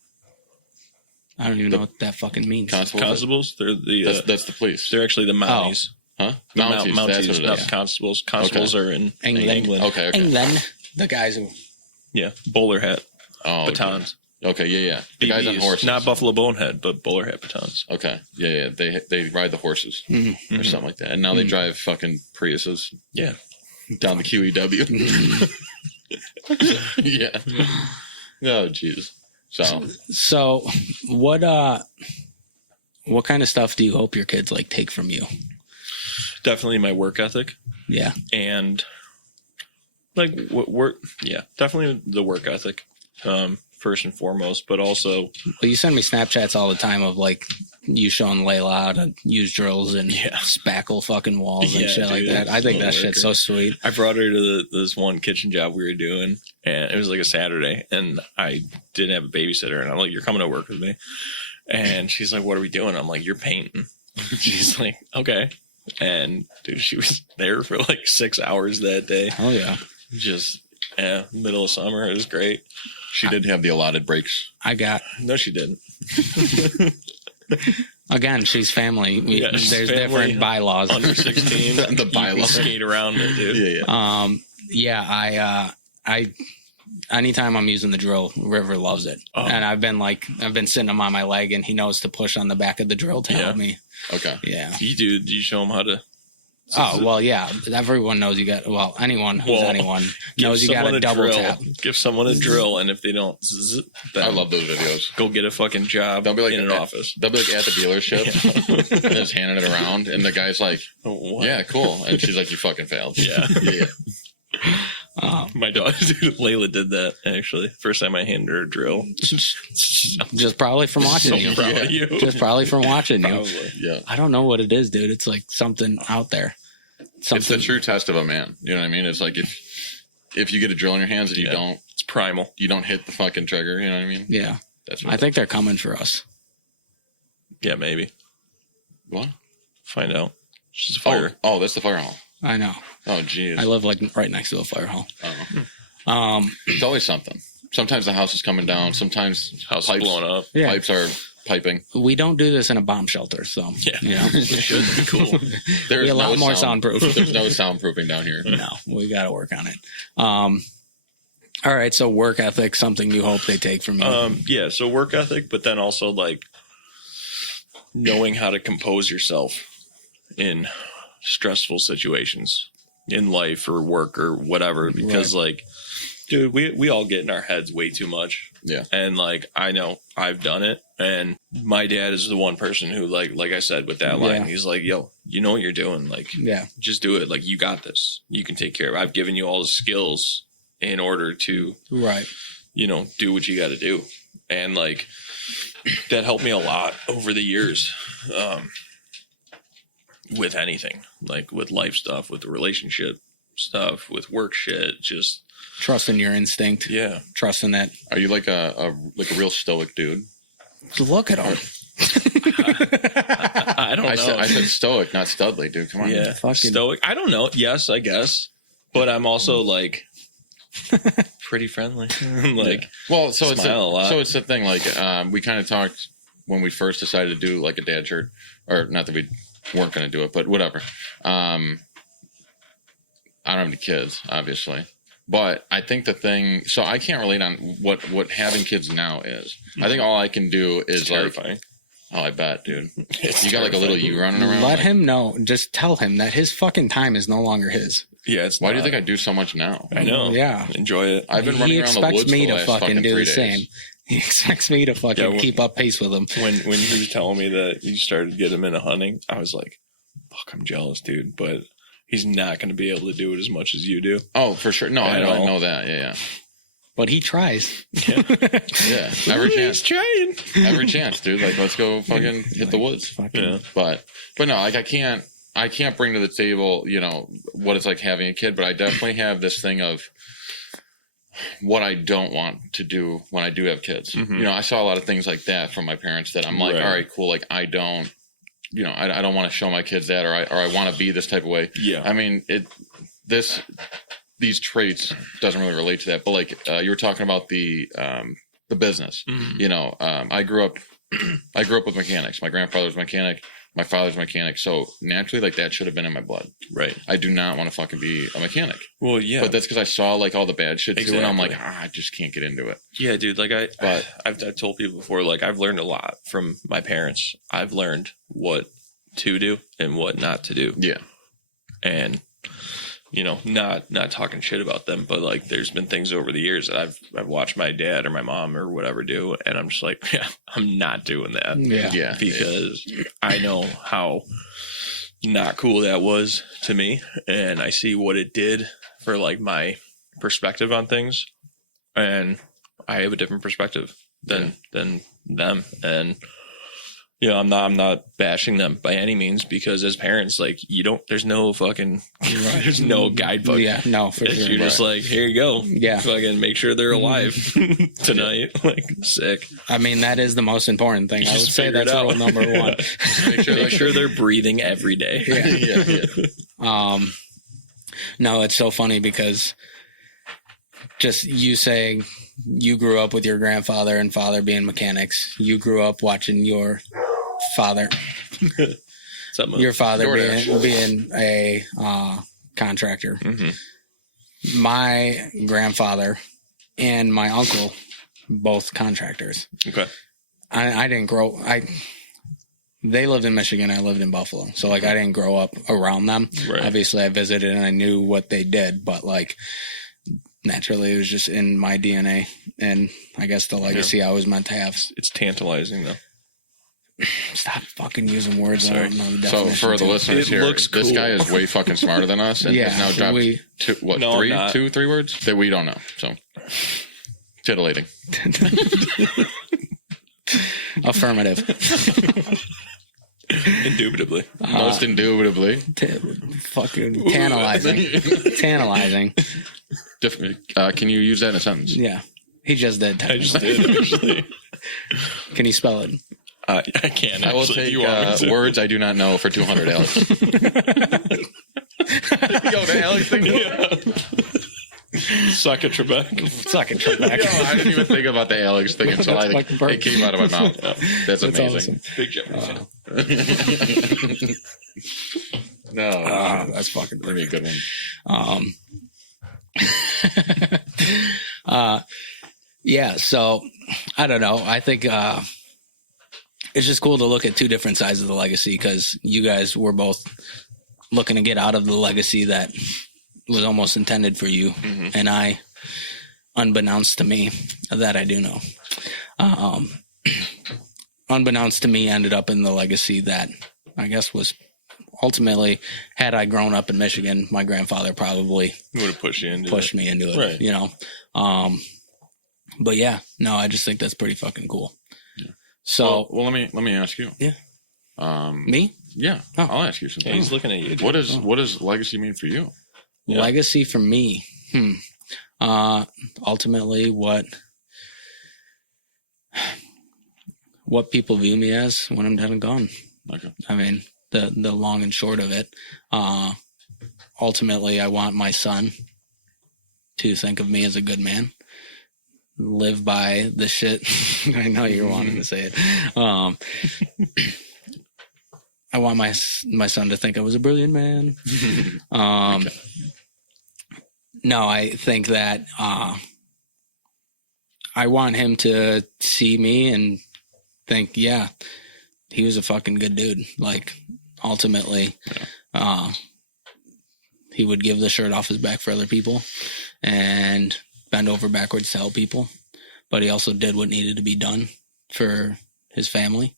I don't even know what that fucking means. Constables, they're the That's the police. they're actually the Mounties. Huh? The Mounties. That's what it not is. constables. Constables are in England. Okay. And then the guys who. Yeah, bowler hat, Oh, batons. Okay. Yeah. The guys on BBs. horses. Not buffalo bonehead, but bowler hat batons. Okay. Yeah. They ride the horses Mhm. or something like that, and now they drive fucking Priuses Yeah. down the QEW. Yeah. Oh, jeez. So, what kind of stuff do you hope your kids like take from you? Definitely my work ethic Yeah. and like work. Yeah, definitely the work ethic. First and foremost, but also Well, you send me Snapchats all the time of like you showing Layla how to use drills and spackle fucking walls and Yeah, shit like dude, that. I think that it's shit's so sweet. I brought her to this one kitchen job we were doing, and it was like a Saturday, and I didn't have a babysitter, and I'm like, "You're coming to work with me," and she's like, "What are we doing?" I'm like, "You're painting." She's like, "Okay," and dude, she was there for like 6 hours that day. Oh yeah. Just middle of summer, it was great. She did have the allotted breaks. I got No, she didn't. again. She's family. Yeah, she's There's family. different bylaws. Under 16, The you can bylaws. skate around it, dude. Yeah. Yeah. I anytime I'm using the drill, River loves it, Oh. and I've been sitting him on my leg, and he knows to push on the back of the drill to help me. Okay. Yeah. Do you show them how to? Oh well, yeah. Everyone knows you got. Well, anyone who's anyone knows you got someone to a double drill. tap. Give someone a drill, and if they don't, then I love those videos. go get a fucking job They'll be like in an office. They'll be like at the dealership and just handing it around, and the guy's like, What? "Yeah, cool," and she's like, "You fucking failed." Yeah. Yeah. My daughter, dude, Layla did that actually. First time I handed her a drill. Just probably from watching So you. proud of you. Just probably from watching you. Probably. Yeah. I don't know what it is, dude. It's like something out there. It's the Something. true test of a man. You know what I mean? It's like if you get a drill in your hands and you It's primal. don't hit the fucking trigger. You know what I mean? Yeah, That's I think they're coming for us. Yeah, maybe. What? Find out. It's just a fire. Oh, that's the fire hall. I know. Oh, jeez. I live like right next to a fire hall. Oh. It's always something. Sometimes the house is coming down. Sometimes House is blowing up. Yeah. pipes are piping. We don't do this in a bomb shelter, so Yeah. you know, It should be cool. There's be a lot no more sound. soundproof. There's no soundproofing down here. No, we got to work on it. All right, so work ethic, something you hope they take from you. Yeah, so work ethic, but then also like knowing how to compose yourself in stressful situations in life or work or whatever, because like, dude, we all get in our heads way too much. Yeah. And like, I know I've done it, and my dad is the one person who like I said with that line, Yeah. he's like, yo, you know what you're doing, like Yeah, just do it, like you got this, you can take care of it. I've given you all the skills in order to right. do what you got to do. And like, that helped me a lot over the years. With anything, like with life stuff, with the relationship stuff, with work shit, just Trusting your instinct. yeah. Trusting that. Are you like a real stoic dude? Look at him. I don't know. I said stoic, not studly, dude. Come on. yeah, fucking- stoic. I don't know. Yes, I guess, but I'm also like pretty friendly. Like, Well, so it's Smile a lot. so it's the thing. Like, we kind of talked when we first decided to do like a dad shirt, or not that we weren't going to do it, but whatever. I don't have any kids, obviously, but I think the thing. So I can't relate on what having kids now is. I think all I can do is it's like, terrifying. oh, I bet, dude. It's You got like a little terrifying. you running around. Let like, him know. Just tell him that his fucking time is no longer his. Yeah, it's Why do you not. think I do so much now? I know. Yeah. Enjoy it. I've been running around the woods He expects me for the to last fucking do 3 the days. same. He expects me to fucking keep up pace with him. When he was telling me that you started getting him into hunting, I was like, fuck, I'm jealous, dude. But he's not going to be able to do it as much as you do. Oh, for sure. No, I At all. know that. Yeah. But he tries. Yeah. Every He's chance. trying. Every chance, dude. Like, let's go fucking hit the woods. Fucking, Yeah. But no, like I can't bring to the table, what it's like having a kid, but I definitely have this thing of what I don't want to do when I do have kids. Mhm. I saw a lot of things like that from my parents that I'm like, Right. all right, cool. Like I don't, I don't want to show my kids that, or I want to be this type of way. Yeah. I mean, these traits doesn't really relate to that, but like you were talking about the business. Mhm. I grew up with mechanics. My grandfather's a mechanic. My father's a mechanic. So naturally, like that should have been in my blood. Right. I do not want to fucking be a mechanic. Well, yeah. But that's because I saw like all the bad shit too, and I'm like, Exactly. I just can't get into it. Yeah, dude. Like But- I've told people before, like I've learned a lot from my parents. I've learned what to do and what not to do. Yeah. And not talking shit about them, but like there's been things over the years that I've watched my dad or my mom or whatever do, and I'm just like, yeah, I'm not doing that. yeah. Yeah. Because I know how not cool that was to me, and I see what it did for like my perspective on things, and I have a different perspective than them, and I'm not bashing them by any means, because as parents, like there's no fucking there's no guidebook. Yeah, no, for sure. You're just like, here you go. Yeah. Fucking make sure they're alive tonight. Like, sick. I mean, that is the most important thing. I would Just say figure it that's out. rule number one. Make sure they're breathing every day. Yeah. No, it's so funny because just you saying you grew up with your grandfather and father being mechanics. You grew up watching your father, your father being a contractor. Mm-hmm. My grandfather and my uncle, both contractors. Okay. I didn't grow. They lived in Michigan. I lived in Buffalo. So like I didn't grow up around them. Right. Obviously I visited and I knew what they did, but like naturally it was just in my DNA and I guess the legacy I was meant to have. It's tantalizing though. Stop fucking using words. Sorry. I don't know the So definition for the to. listeners It here, looks this cool. guy is way fucking smarter than us, and Yeah, has now dropped we- No, I'm not. 3 words that we don't know. So titillating. Affirmative. Indubitably. Most indubitably. Fucking tantalizing. Can you use that in a sentence? Yeah. He just did. I just did, actually. Can you spell it? I can. I will actually. take You want me to? words I do not know for 200, Alex. Yo, the Alex thing. Yeah. Suck at Trebek. Suck it. Back. Yo, I didn't even think about the Alex thing until That's fucking it perfect. came out of my mouth. That's amazing. awesome. Big Jeopardy fan. No, That's fucking give me a good one. Yeah, so I don't know. I think it's just cool to look at two different sides of the legacy because you guys were both looking to get out of the legacy that was almost intended for you. Mm-hmm. And I, unbeknownst to me, that I do know, unbeknownst to me, ended up in the legacy that I guess was ultimately, had I grown up in Michigan, my grandfather probably Would have pushed you into pushed it. me into it, Right. you know? But yeah, no, I just think that's pretty fucking cool. Yeah. So Well, let me ask you. Yeah. Me? Yeah, Oh. I'll ask you Yeah, something. he's looking at you. What does legacy mean for you? Yeah. Legacy for me. Ultimately what people view me as when I'm dead and gone. Okay. I mean, the long and short of it. Ultimately I want my son to think of me as a good man. Live by the shit. I know you're wanting to say it. I want my son to think I was a brilliant man. No, I think that I want him to see me and think, yeah, he was a fucking good dude. Like, ultimately, he would give the shirt off his back for other people and bend over backwards to help people. But he also did what needed to be done for his family,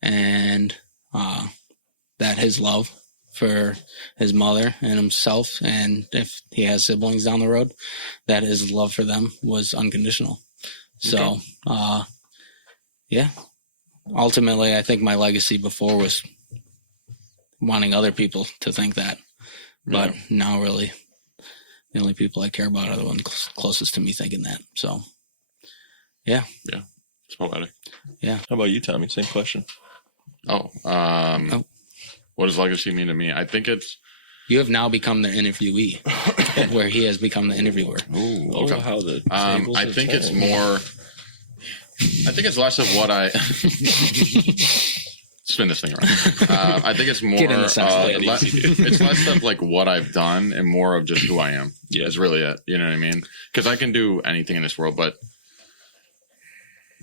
and that his love for his mother and himself, and if he has siblings down the road, that his love for them was unconditional. So, yeah, ultimately, I think my legacy before was wanting other people to think that, but now really the only people I care about are the ones closest to me thinking that. So, yeah. It's poetic. Yeah. How about you, Tommy? Same question. What does legacy mean to me? I think it's... You have now become the interviewee, where he has become the interviewer. Ooh, Oh, okay. how the I think it's more... I think it's less of what I... Spin this thing around. I think it's more... Get in the sense it's less of like what I've done and more of just who I am. Yeah, is really it. You know what I mean? Because I can do anything in this world, but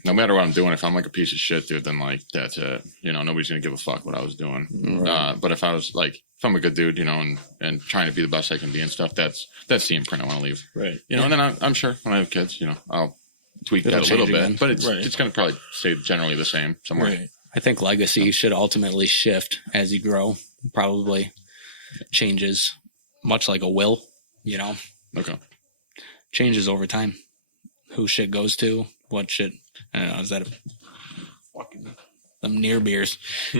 no matter what I'm doing, if I'm like a piece of shit, dude, then like that's it. You know, nobody's gonna give a fuck what I was doing. Right. But if I was like, if I'm a good dude, you know, and trying to be the best I can be and stuff, that's the imprint I want to leave. Right. You know, and then I'm sure when I have kids, you know, I'll tweak It'll that a little change bit, again. but it's gonna probably stay generally the same somewhere. Right. I think legacy should ultimately shift as you grow. Probably changes, much like a will, you know, Okay. changes over time. Who shit goes to, what shit. I don't know, is that a fucking them near beers? He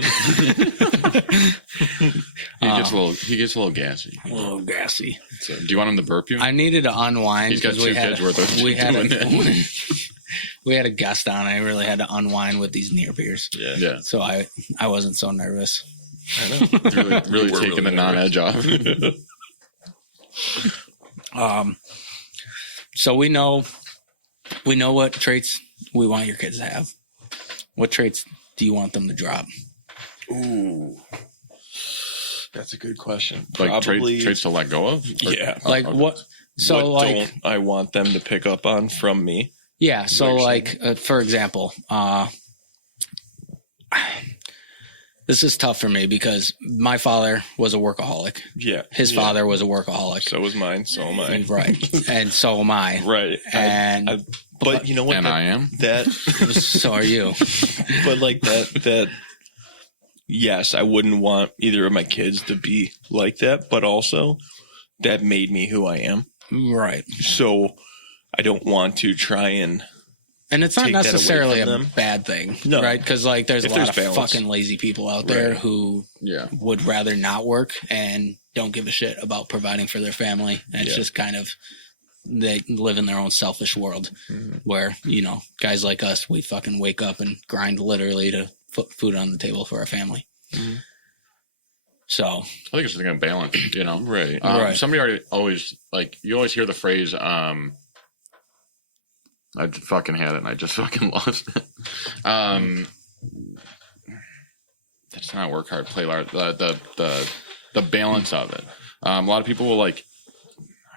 gets a little gassy. A little gassy. So, do you want him to burp you? I needed to unwind. He's got 'cause two kids worth of we had doing we had a guest on. I really had to unwind with these near beers. Yeah. So I wasn't so nervous. I know. Really We're taking really the non-edge off. So we know what traits we want your kids to have. What traits do you want them to drop? Ooh, that's a good question. Like Probably traits to let go of? Or- Yeah. Like okay. what? So what like don't I want them to pick up on from me? yeah. So Like- like for example, this is tough for me because my father was a workaholic. Yeah. His Yeah. father was a workaholic. So was mine. So am I. Right. And so am I. Right. And But you know what? And I am. That. so are you. But like that. Yes, I wouldn't want either of my kids to be like that. But also, that made me who I am. Right. So I don't want to try and. And it's not Take that away necessarily a from them. bad thing, No. right? Because like there's If a lot there's of balance. fucking lazy people out there Right. who Yeah. would rather not work and don't give a shit about providing for their family. And it's Yeah. just kind of they live in their own selfish world Mhm. where, you know, guys like us, we fucking wake up and grind literally to put food on the table for our family. Mhm. So I think it's just a balance, you know? Right. Right. Somebody always, like, you always hear the phrase, I fucking had it and I just fucking lost it. That's not work hard, play hard. The balance of it. A lot of people will like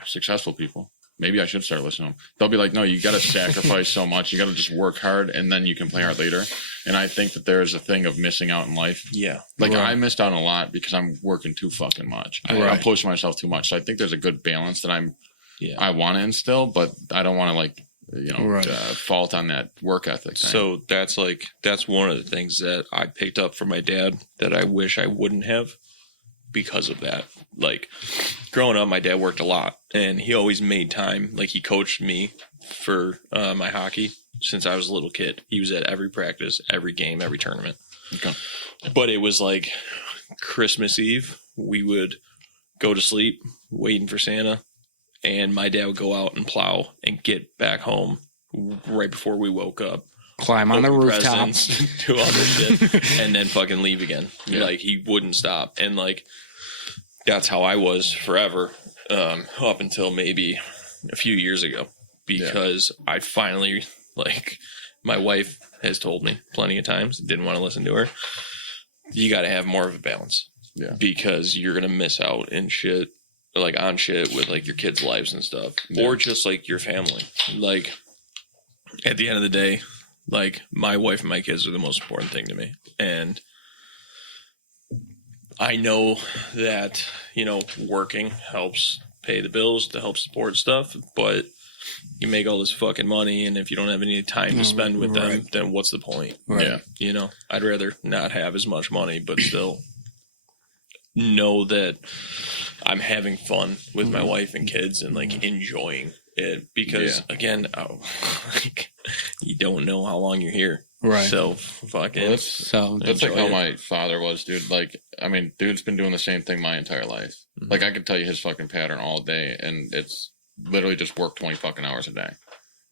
successful people. Maybe I should start listening to them. They'll be like, no, you got to sacrifice so much. You got to just work hard and then you can play hard later. And I think that there's a thing of missing out in life. Yeah. Like Right. I missed out on a lot because I'm working too fucking much. I'm Right. pushing myself too much. So I think there's a good balance that Yeah. I want to instill, but I don't want to like, Right. fault on that work ethic thing. So that's one of the things that I picked up from my dad that I wish I wouldn't have because of that. Like growing up, my dad worked a lot and he always made time. Like he coached me for my hockey since I was a little kid. He was at every practice, every game, every tournament. Okay. But it was like Christmas Eve, we would go to sleep waiting for Santa. And my dad would go out and plow and get back home right before we woke up. climb on the Open rooftop. presents, do all this shit, and then fucking leave again. Yeah. Like he wouldn't stop. And like that's how I was forever, up until maybe a few years ago. Because I finally, like, my wife has told me plenty of times, didn't want to listen to her. You got to have more of a balance. Yeah. Because you're gonna miss out in shit. Like on shit with like your kids' lives and stuff, Yeah. or just like your family. Like at the end of the day, like my wife and my kids are the most important thing to me, and I know that, working helps pay the bills, to help support stuff, but you make all this fucking money, and if you don't have any time to spend with them, then what's the point? Right. Yeah. I'd rather not have as much money, but still know that I'm having fun with my wife and kids and like enjoying it, because again, you don't know how long you're here. Right. So fucking. That's like how my father was, dude. Like, I mean, dude's been doing the same thing my entire life. Mm-hmm. Like, I could tell you his fucking pattern all day, and it's literally just work 20 fucking hours a day.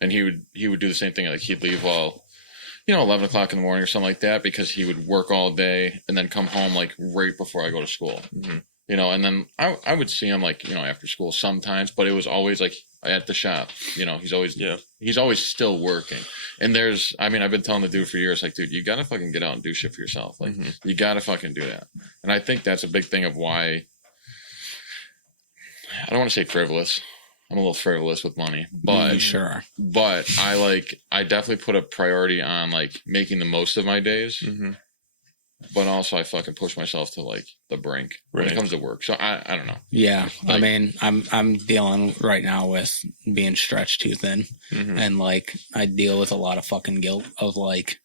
And he would do the same thing. Like, he'd leave 11 o'clock in the morning or something like that, because he would work all day and then come home like right before I go to school. Mm-hmm. And then I would see him like, after school sometimes, but it was always like at the shop. He's always still working. And I've been telling the dude for years, like, dude, you gotta fucking get out and do shit for yourself. Like, you gotta fucking do that. And I think that's a big thing of why, I don't want to say frivolous. I'm a little frivolous with money, but sure. But I definitely put a priority on like making the most of my days. Mm-hmm. But also I fucking push myself to like the brink when it comes to work. So I don't know. Yeah. Like, I mean, I'm dealing right now with being stretched too thin. Mm-hmm. And like, I deal with a lot of fucking guilt of like,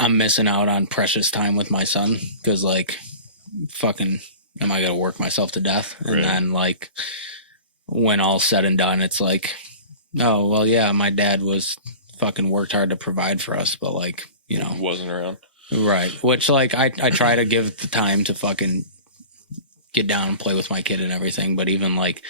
I'm missing out on precious time with my son. Cause like, fucking, am I going to work myself to death? And then like, when all's said and done, it's like, oh, well, yeah, my dad was fucking worked hard to provide for us. But like, wasn't around. Right. Which, like, I try to give the time to fucking get down and play with my kid and everything. But even, like,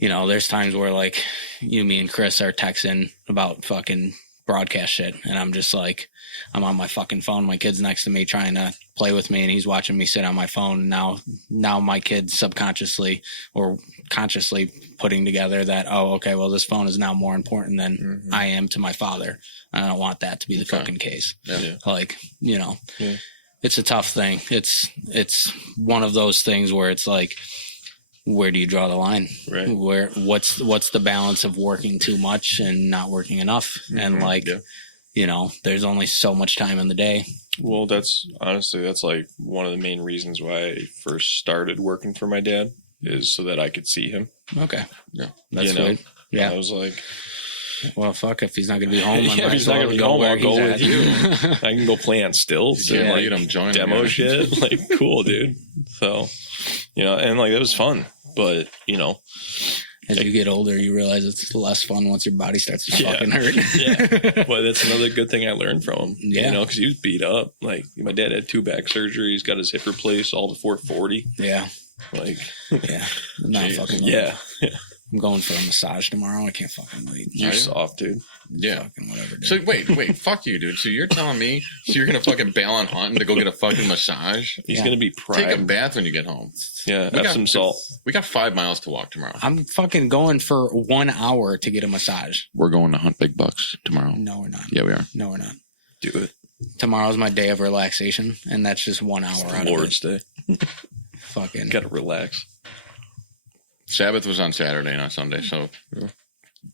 there's times where, like, me and Chris are texting about fucking broadcast shit. And I'm just, like, I'm on my fucking phone. My kid's next to me trying to play with me. And he's watching me sit on my phone. Now my kid's subconsciously or consciously putting together that, oh, okay, well, this phone is now more important than I am to my father. I don't want that to be the fucking case. Yeah. Like, it's a tough thing. It's one of those things where it's like, where do you draw the line? Right. What's the balance of working too much and not working enough? And like, there's only so much time in the day. Well, that's like one of the main reasons why I first started working for my dad, is so that I could see him. Okay. Yeah. That's sweet. Yeah. I was like, well, fuck, if he's not going to be home, if he's not going to be home, I'll go with you. I can go play on stilts and like demo shit. Like, cool, dude. So, and like, that was fun. But, as you get older, you realize it's less fun once your body starts to fucking hurt. Yeah. But that's another good thing I learned from him. Yeah. Because he was beat up. Like, my dad had 2 back surgeries, got his hip replaced, all to 440. Yeah. Like, yeah. I'm not fucking yeah. I'm going for a massage tomorrow. I can't fucking wait. You're soft, dude. Yeah. Fucking whatever, dude. So wait, fuck you, dude. So you're telling me you're gonna fucking bail on hunting to go get a fucking massage? He's gonna be Take a primed. bath when you get home. Yeah, have some salt. We got 5 miles to walk tomorrow. I'm fucking going for 1 hour to get a massage. We're going to hunt big bucks tomorrow. No, we're not. Yeah, we are. No, we're not. Do it. Tomorrow's my day of relaxation, and that's just 1 hour out Lord's of it. Day. Fucking Gotta relax. Sabbath was on Saturday, not Sunday. So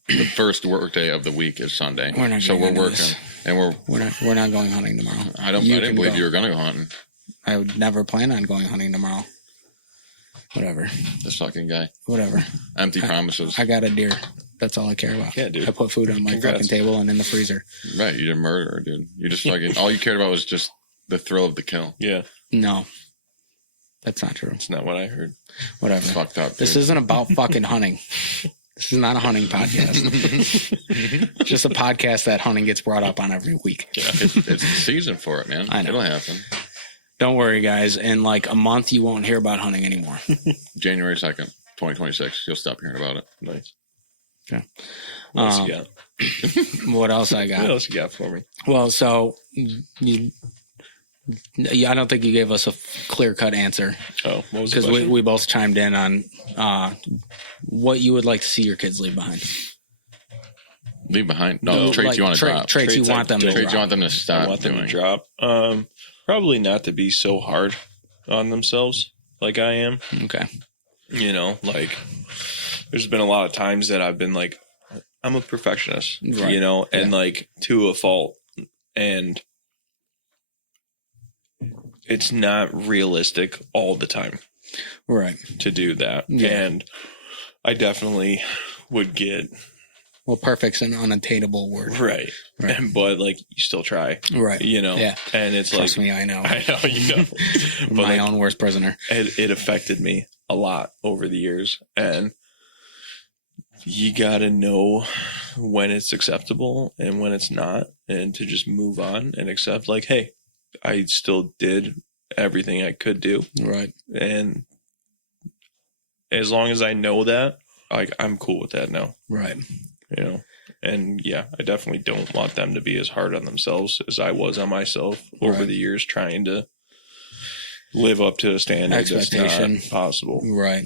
the first work day of the week is Sunday. We're not so we're into working, this. and we're not going hunting tomorrow. I didn't believe you were gonna go hunting. I would never plan on going hunting tomorrow. Whatever. This fucking guy. Whatever. Empty promises. I got a deer. That's all I care about. Yeah, dude. I put food on my fucking table and in the freezer. Right, you did murder, dude. You just fucking all you cared about was just the thrill of the kill. Yeah. No. That's not true. That's not what I heard. Whatever. It's fucked up. Dude. This isn't about fucking hunting. This is not a hunting podcast. It's just a podcast that hunting gets brought up on every week. Yeah, it's the season for it, man. I know. It'll happen. Don't worry, guys. In like a month, you won't hear about hunting anymore. January 2nd, 2026. You'll stop hearing about it. Nice. Okay. What else you got? What else I got? What else you got for me? Well, so I don't think you gave us a clear-cut answer. Oh, what was the because question? we both chimed in on what you would like to see your kids leave behind. Leave behind? No, traits you want to drop. Traits you want them to drop. Traits you want them to stop I want them doing. to drop. Probably not to be so hard on themselves like I am. Okay. Like there's been a lot of times that I've been like, I'm a perfectionist, Right. And like to a fault. And it's not realistic all the time Right. to do that. Yeah. And I definitely would get Well, perfect's an unattainable word. right. Right. But like you still try. Right. Yeah. And it's Trust like me, I know. I know you know. But My like, own worst prisoner. it affected me a lot over the years, and you gotta know when it's acceptable and when it's not, and to just move on and accept like, hey, I still did everything I could do, Right. and as long as I know that, I'm cool with that now. Right. And yeah, I definitely don't want them to be as hard on themselves as I was on myself over Right. the years, trying to live up to a standard that's Expectation. not possible. Right.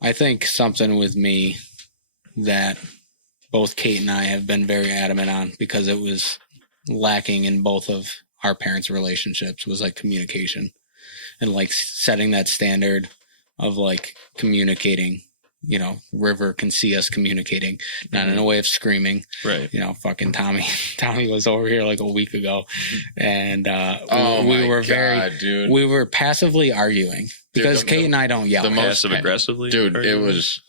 I think something with me that both Kate and I have been very adamant on, because it was lacking in both of our parents' relationships, was like communication and like setting that standard of like communicating. River can see us communicating, not in a way of screaming. Right. Fucking Tommy was over here like a week ago, and we were dude. we were passively arguing because Dude, Kate and I don't yell. the most Passive aggressively, dude. It was.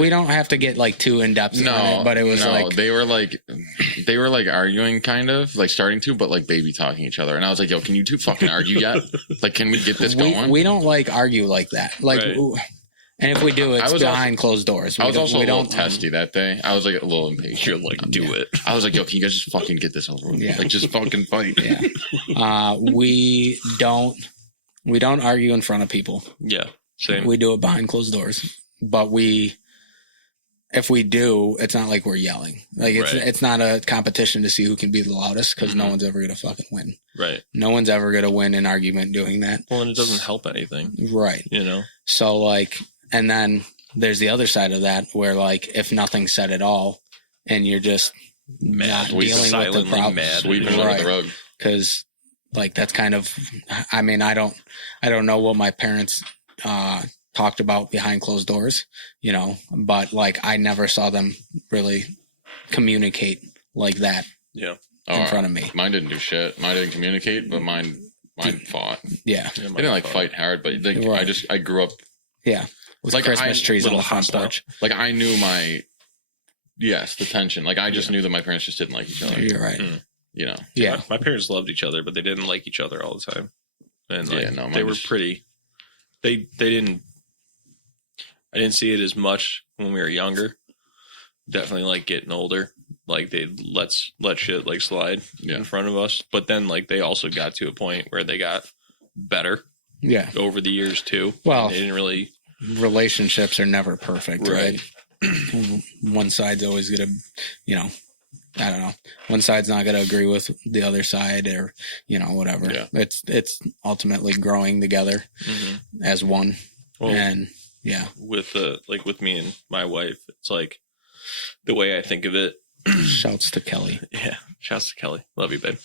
We don't have to get like too in depth on it, but it was like they were like arguing, kind of like starting to, but like baby talking each other. And I was like, yo, can you two fucking argue yet? Like, can we get this going? We don't like argue like that. Like, Right. and if we do, it's behind closed doors. I was also a little testy that day. I was like a little impatient. You're like, do it. I was like, yo, can you guys just fucking get this over with? Yeah. Like, just fucking fight. Yeah. We don't argue in front of people. Yeah. Same. We do it behind closed doors. But if we do, it's not like we're yelling. Like it's not a competition to see who can be the loudest, because no one's ever gonna fucking win. Right. No one's ever gonna win an argument doing that. Well, and it doesn't help anything. Right. So like, and then there's the other side of that where like if nothing's said at all and you're just not dealing with the problem, sweeping under the rug. Because like that's kind of, I mean, I don't know what my parents talked about behind closed doors, but like I never saw them really communicate like that. Yeah. In front of me. Mine didn't do shit. Mine didn't communicate, but mine fought. Yeah. They didn't like fight hard, but like I grew up. Yeah. With like Christmas trees on the front porch. Like I knew the tension. Like I just knew that my parents just didn't like each other. You're right. Yeah. My parents loved each other, but they didn't like each other all the time. And like, they were pretty. They didn't. I didn't see it as much when we were younger. Definitely like getting older. Like they'd let shit like slide in front of us. But then like they also got to a point where they got better. Yeah. Over the years too. Well, they didn't really. Relationships are never perfect, right? One side's always gonna, I don't know. One side's not gonna agree with the other side, or whatever. Yeah. It's ultimately growing together as one. Well, and yeah, with me and my wife, it's like the way I think of it. Shouts to Kelly. Yeah, shouts to Kelly. Love you, babe.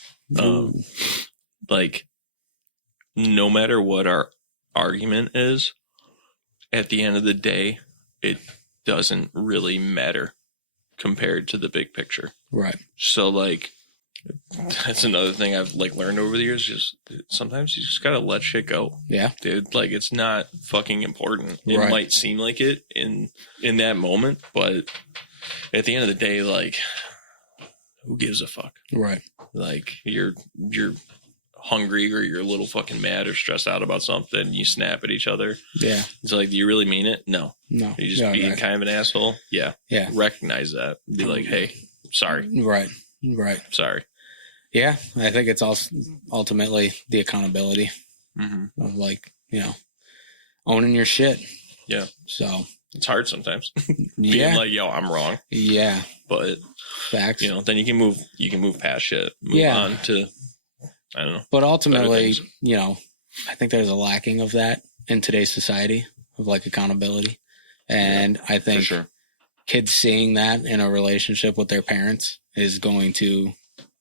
Like, no matter what our argument is, at the end of the day, it doesn't really matter compared to the big picture. Right. So like, that's another thing I've like learned over the years. Just sometimes you just gotta let shit go. Yeah, dude. Like it's not fucking important. It might seem like it in that moment, but at the end of the day, like, who gives a fuck? Right. Like you're hungry or you're a little fucking mad or stressed out about something, you snap at each other. Yeah. It's like, do you really mean it? No. You just being kind of an asshole. Yeah. Recognize that. Be like, hey, sorry. Right. Sorry. Yeah. I think it's also ultimately the accountability of like, owning your shit. Yeah. So it's hard sometimes. Being like, yo, I'm wrong. Yeah. But facts. Then you can move past shit. Move on to, I don't know. But ultimately, I think there's a lacking of that in today's society, of like accountability. And I think kids seeing that in a relationship with their parents is going to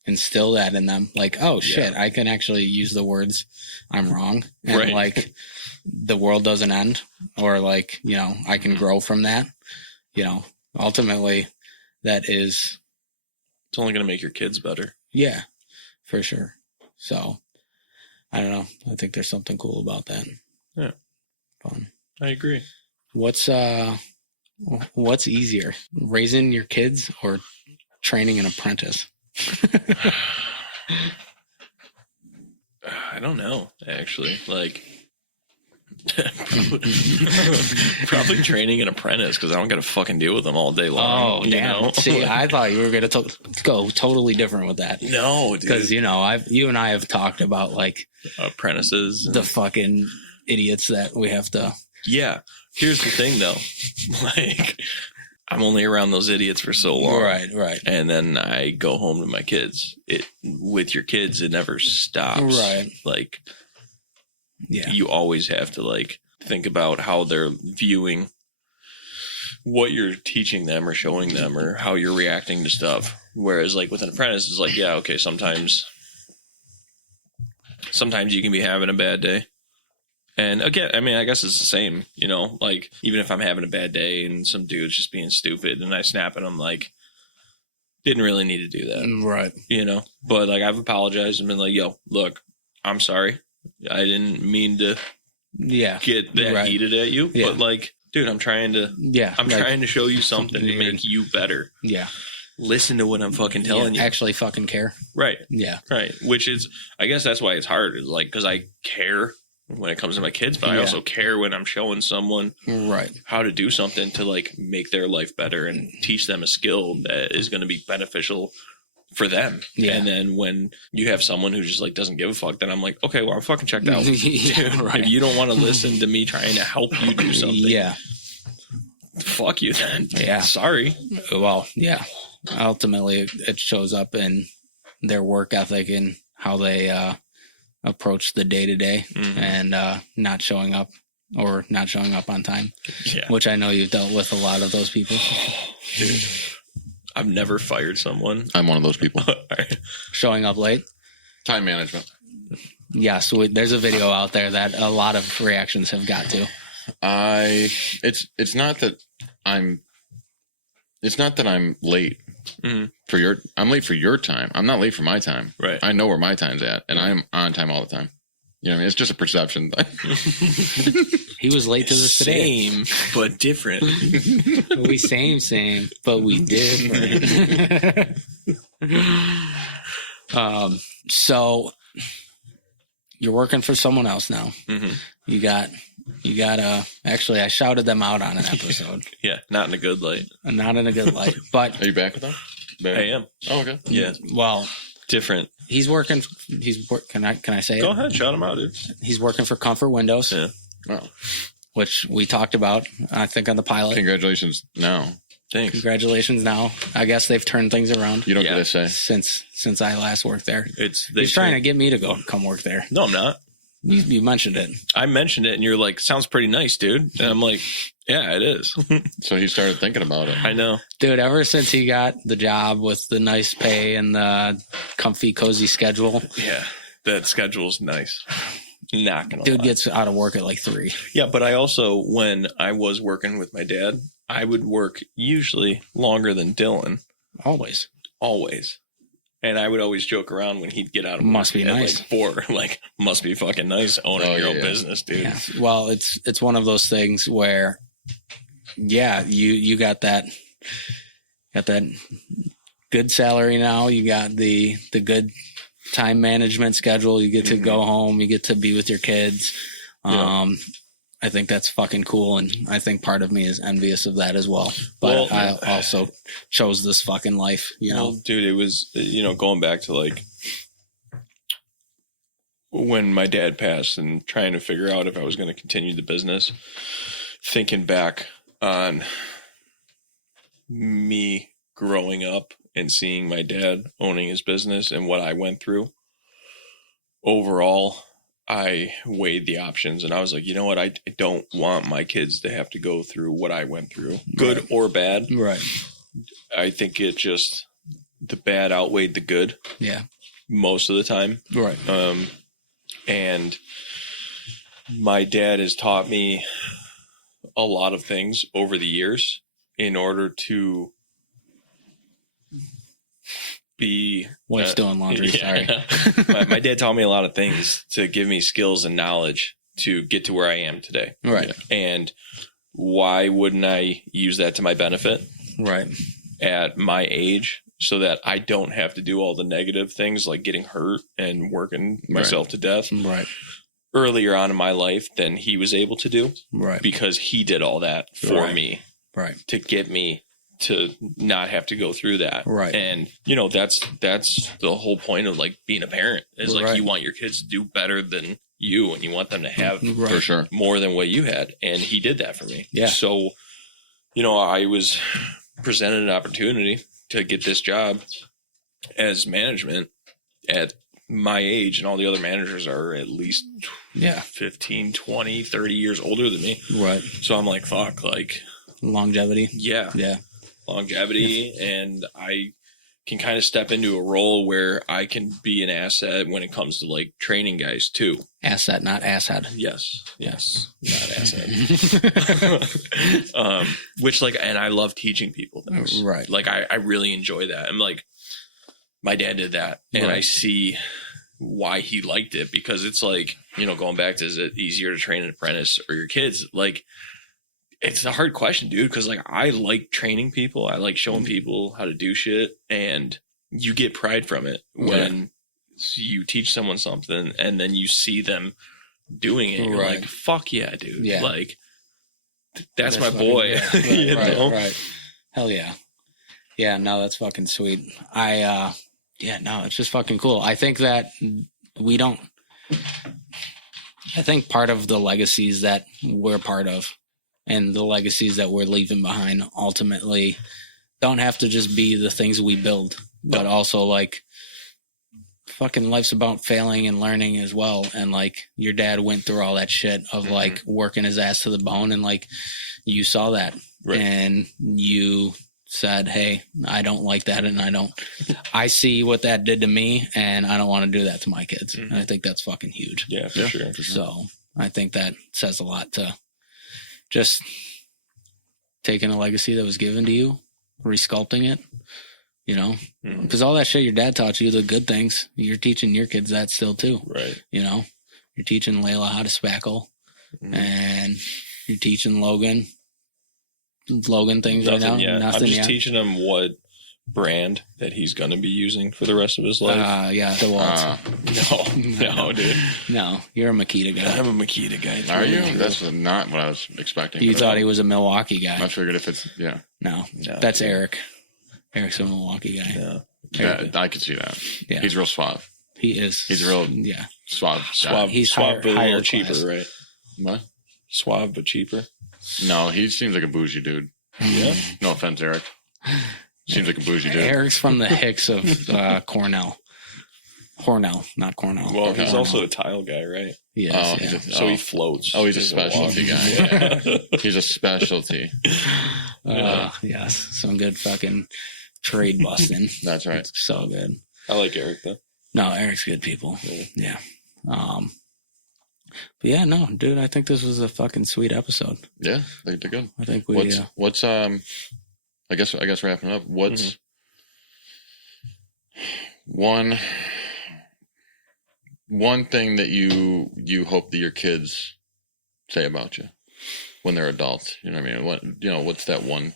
instill that in them. Like, oh shit, I can actually use the words I'm wrong. And like the world doesn't end, or like, I can grow from that. Ultimately that is. It's only going to make your kids better. Yeah, for sure. So I don't know. I think there's something cool about that. Yeah. Fun. I agree. What's easier, raising your kids or training an apprentice? I don't know, actually. Like, probably training an apprentice because I don't got to fucking deal with them all day long. Oh, you damn. know? See, I thought you were going to go totally different with that. No, dude. Because, you and I have talked about like Apprentices. And... the fucking idiots that we have to. Yeah. Here's the thing, though. Like, I'm only around those idiots for so long. Right. And then I go home to my kids. With your kids, it never stops. Right. Like, yeah, you always have to like think about how they're viewing what you're teaching them or showing them or how you're reacting to stuff. Whereas like with an apprentice, it's like, yeah, okay, sometimes you can be having a bad day. And again, I mean, I guess it's the same, like even if I'm having a bad day and some dude's just being stupid and I snap at him, like, didn't really need to do that. Right. But like I've apologized and been like, yo, look, I'm sorry. I didn't mean to get that heated at you, but like, dude, I'm trying to show you something to make you better. Yeah. Listen to what I'm fucking telling you. Actually fucking care. Right. Yeah. Right. Which is, I guess that's why it's hard. Is like, cause I care when it comes to my kids, but I also care when I'm showing someone how to do something to like make their life better and teach them a skill that is going to be beneficial for them. Yeah. And then when you have someone who just like doesn't give a fuck, then I'm like, okay, well, I'm fucking checked out. Dude, if you don't want to listen to me trying to help you do something, fuck you then. Yeah. Sorry. Well, yeah. Ultimately, it shows up in their work ethic and how they approach the day to day and not showing up on time. Yeah. Which I know you've dealt with a lot of those people. Dude. I've never fired someone. I'm one of those people. Showing up late. Time management. Yeah, so there's a video out there that a lot of reactions have got to. It's not that I'm late I'm late for your time. I'm not late for my time. Right. I know where my time's at, and I'm on time all the time. You know what I mean? It's just a perception. He was late to this today. Same, but different. We same, but we different. So you're working for someone else now. Mm-hmm. You got actually, I shouted them out on an episode. Yeah, not in a good light. Not in a good light, but. Are you back with them? I am. Oh, okay. Yeah. Well, different. Can I say it? Go ahead, shout him out, dude. He's working for Comfort Windows. Yeah. Wow. Which we talked about, I think, on the pilot. Congratulations now. Thanks. Congratulations now. I guess they've turned things around. You don't get a say. Since I last worked there. He's trying to get me to come work there. No, I'm not. You mentioned it. I mentioned it, and you're like, sounds pretty nice, dude. And I'm like, yeah, it is. So he started thinking about it. I know. Dude, ever since he got the job with the nice pay and the comfy, cozy schedule. Yeah, that schedule's nice. Not gonna Dude lie. gets out of work at like 3. Yeah, but I also, when I was working with my dad, I would work usually longer than Dylan. Always. And I would always joke around when he'd get out of work. Must be nice. Like 4. Like, must be fucking nice owning your own business, dude. Yeah. Well, it's one of those things where, yeah, you got that good salary now. You got the good time management schedule. You get to go home. You get to be with your kids. I think that's fucking cool, and I think part of me is envious of that as well. But I also chose this fucking life, Well, dude, it was, going back to like when my dad passed and trying to figure out if I was going to continue the business, thinking back on me growing up and seeing my dad owning his business and what I went through. Overall, I weighed the options and I was like, you know what? I don't want my kids to have to go through what I went through, good or bad. Right. I think the bad outweighed the good. Yeah. Most of the time. Right. And my dad has taught me a lot of things over the years in order to be Wife's doing laundry. yeah. Sorry. My dad taught me a lot of things to give me skills and knowledge to get to where I am today. Right. And why wouldn't I use that to my benefit Right. at my age so that I don't have to do all the negative things like getting hurt and working myself to death Right. earlier on in my life than he was able to do, Right. because he did all that for Right. me Right. to get me to not have to go through that. Right. And that's the whole point of like being a parent is like Right. you want your kids to do better than you, and you want them to have Right. For sure. more than what you had. And he did that for me. Yeah. So, I was presented an opportunity to get this job as management at my age, and all the other managers are at least Yeah. 15, 20, 30 years older than me. Right. So I'm like, fuck, like, Longevity. yeah, Yeah. longevity, and I can kind of step into a role where I can be an asset when it comes to like training guys too. Asset, not asshead. Yes, not asset. Which like, and I love teaching people things. Right. Like I really enjoy that. I'm like, my dad did that, and I Right. see why he liked it, because it's like, going back to, is it easier to train an apprentice or your kids? Like, it's a hard question, dude, because like I like training people. I like showing people how to do shit, and you get pride from it when you teach someone something and then you see them doing it. You're Right. like, fuck yeah, dude. Yeah. Like, that's my boy. Yeah. Right, You right, know? right. Hell yeah. Yeah, no, that's fucking sweet. It's just fucking cool. I think that I think part of the legacies that we're part of and the legacies that we're leaving behind ultimately don't have to just be the things we build, but also like fucking life's about failing and learning as well. And like your dad went through all that shit of like working his ass to the bone, and like you saw that and you said, hey, I don't like that, and I see what that did to me, and I don't want to do that to my kids. And I think that's fucking huge. Yeah, for sure. So I think that says a lot to just taking a legacy that was given to you, resculpting it, because all that shit your dad taught you, the good things, you're teaching your kids that still too. Right. You're teaching Layla how to spackle, and you're teaching Logan things Nothing right now. yet. Nothing I'm just yet. teaching him what brand that he's going to be using for the rest of his life. DeWalt. No, dude. No, you're a Makita guy. I'm a Makita guy. Are you? That's not what I was expecting. You thought he was a Milwaukee guy. I figured if it's No, that's Eric. Eric's a Milwaukee guy. Yeah. I could see that. Yeah. He's real suave. He is. He's real suave. Suave, He's suave, but a higher little cheaper, class. right? What? Suave, but cheaper. No, he seems like a bougie dude. Yeah. No offense, Eric. Seems like a bougie dude. Eric's from the Hicks of Cornell. Hornell, not Cornell. Well, he's Cornell. also a tile guy, right? He is, Oh, yeah. So he floats. Oh, he's a Doesn't walk. specialty guy. Yeah. He's a specialty. Yes, some good fucking trade busting. That's right. It's so good. I like Eric, though. No, Eric's good people. Yeah. But yeah, no, dude, I think this was a fucking sweet episode. Yeah, they're good. I think we. What's I guess wrapping up. What's one thing that you hope that your kids say about you when they're adults? You know what I mean? What's that one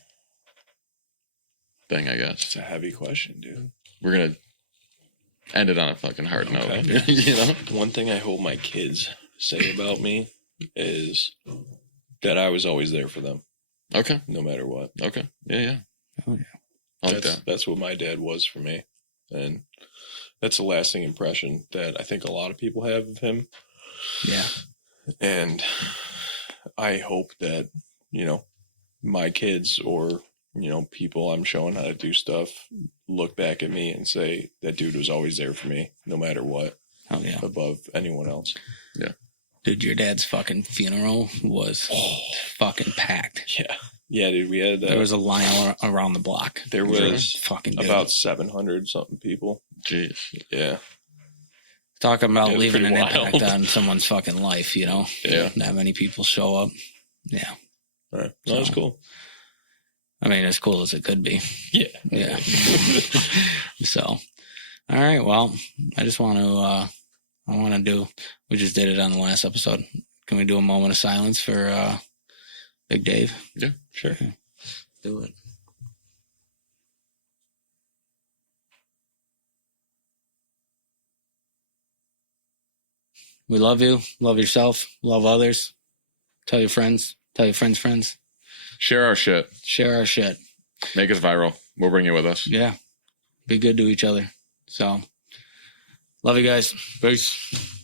thing? I guess It's a heavy question, dude. we're gonna end it on a fucking hard note. Okay. One thing I hope my kids say about me is that I was always there for them, Okay. no matter what. Okay. Yeah. Oh, yeah. I like that. That's what my dad was for me, and that's a lasting impression that I think a lot of people have of him. Yeah. And I hope that my kids or people I'm showing how to do stuff look back at me and say that dude was always there for me, no matter what, Oh yeah. above anyone else. Dude, your dad's fucking funeral was fucking packed. Yeah, dude. We had There was a line around the block. there was Fucking dude. about 700 something people. Jeez. Yeah, Talking about Yeah, leaving an pretty impact wild. on someone's fucking life, Yeah. That many people show up. Yeah. all right. No, that's cool. I mean, as cool as it could be. Yeah, Yeah. So, All right. Well, I just want to, we just did it on the last episode. Can we do a moment of silence for Big Dave? Yeah, sure. Okay. Do it. We love you. Love yourself. Love others. Tell your friends. Tell your friends' friends. Share our shit. Share our shit. Make us viral. We'll bring you with us. Yeah. Be good to each other. So, love you guys. Peace.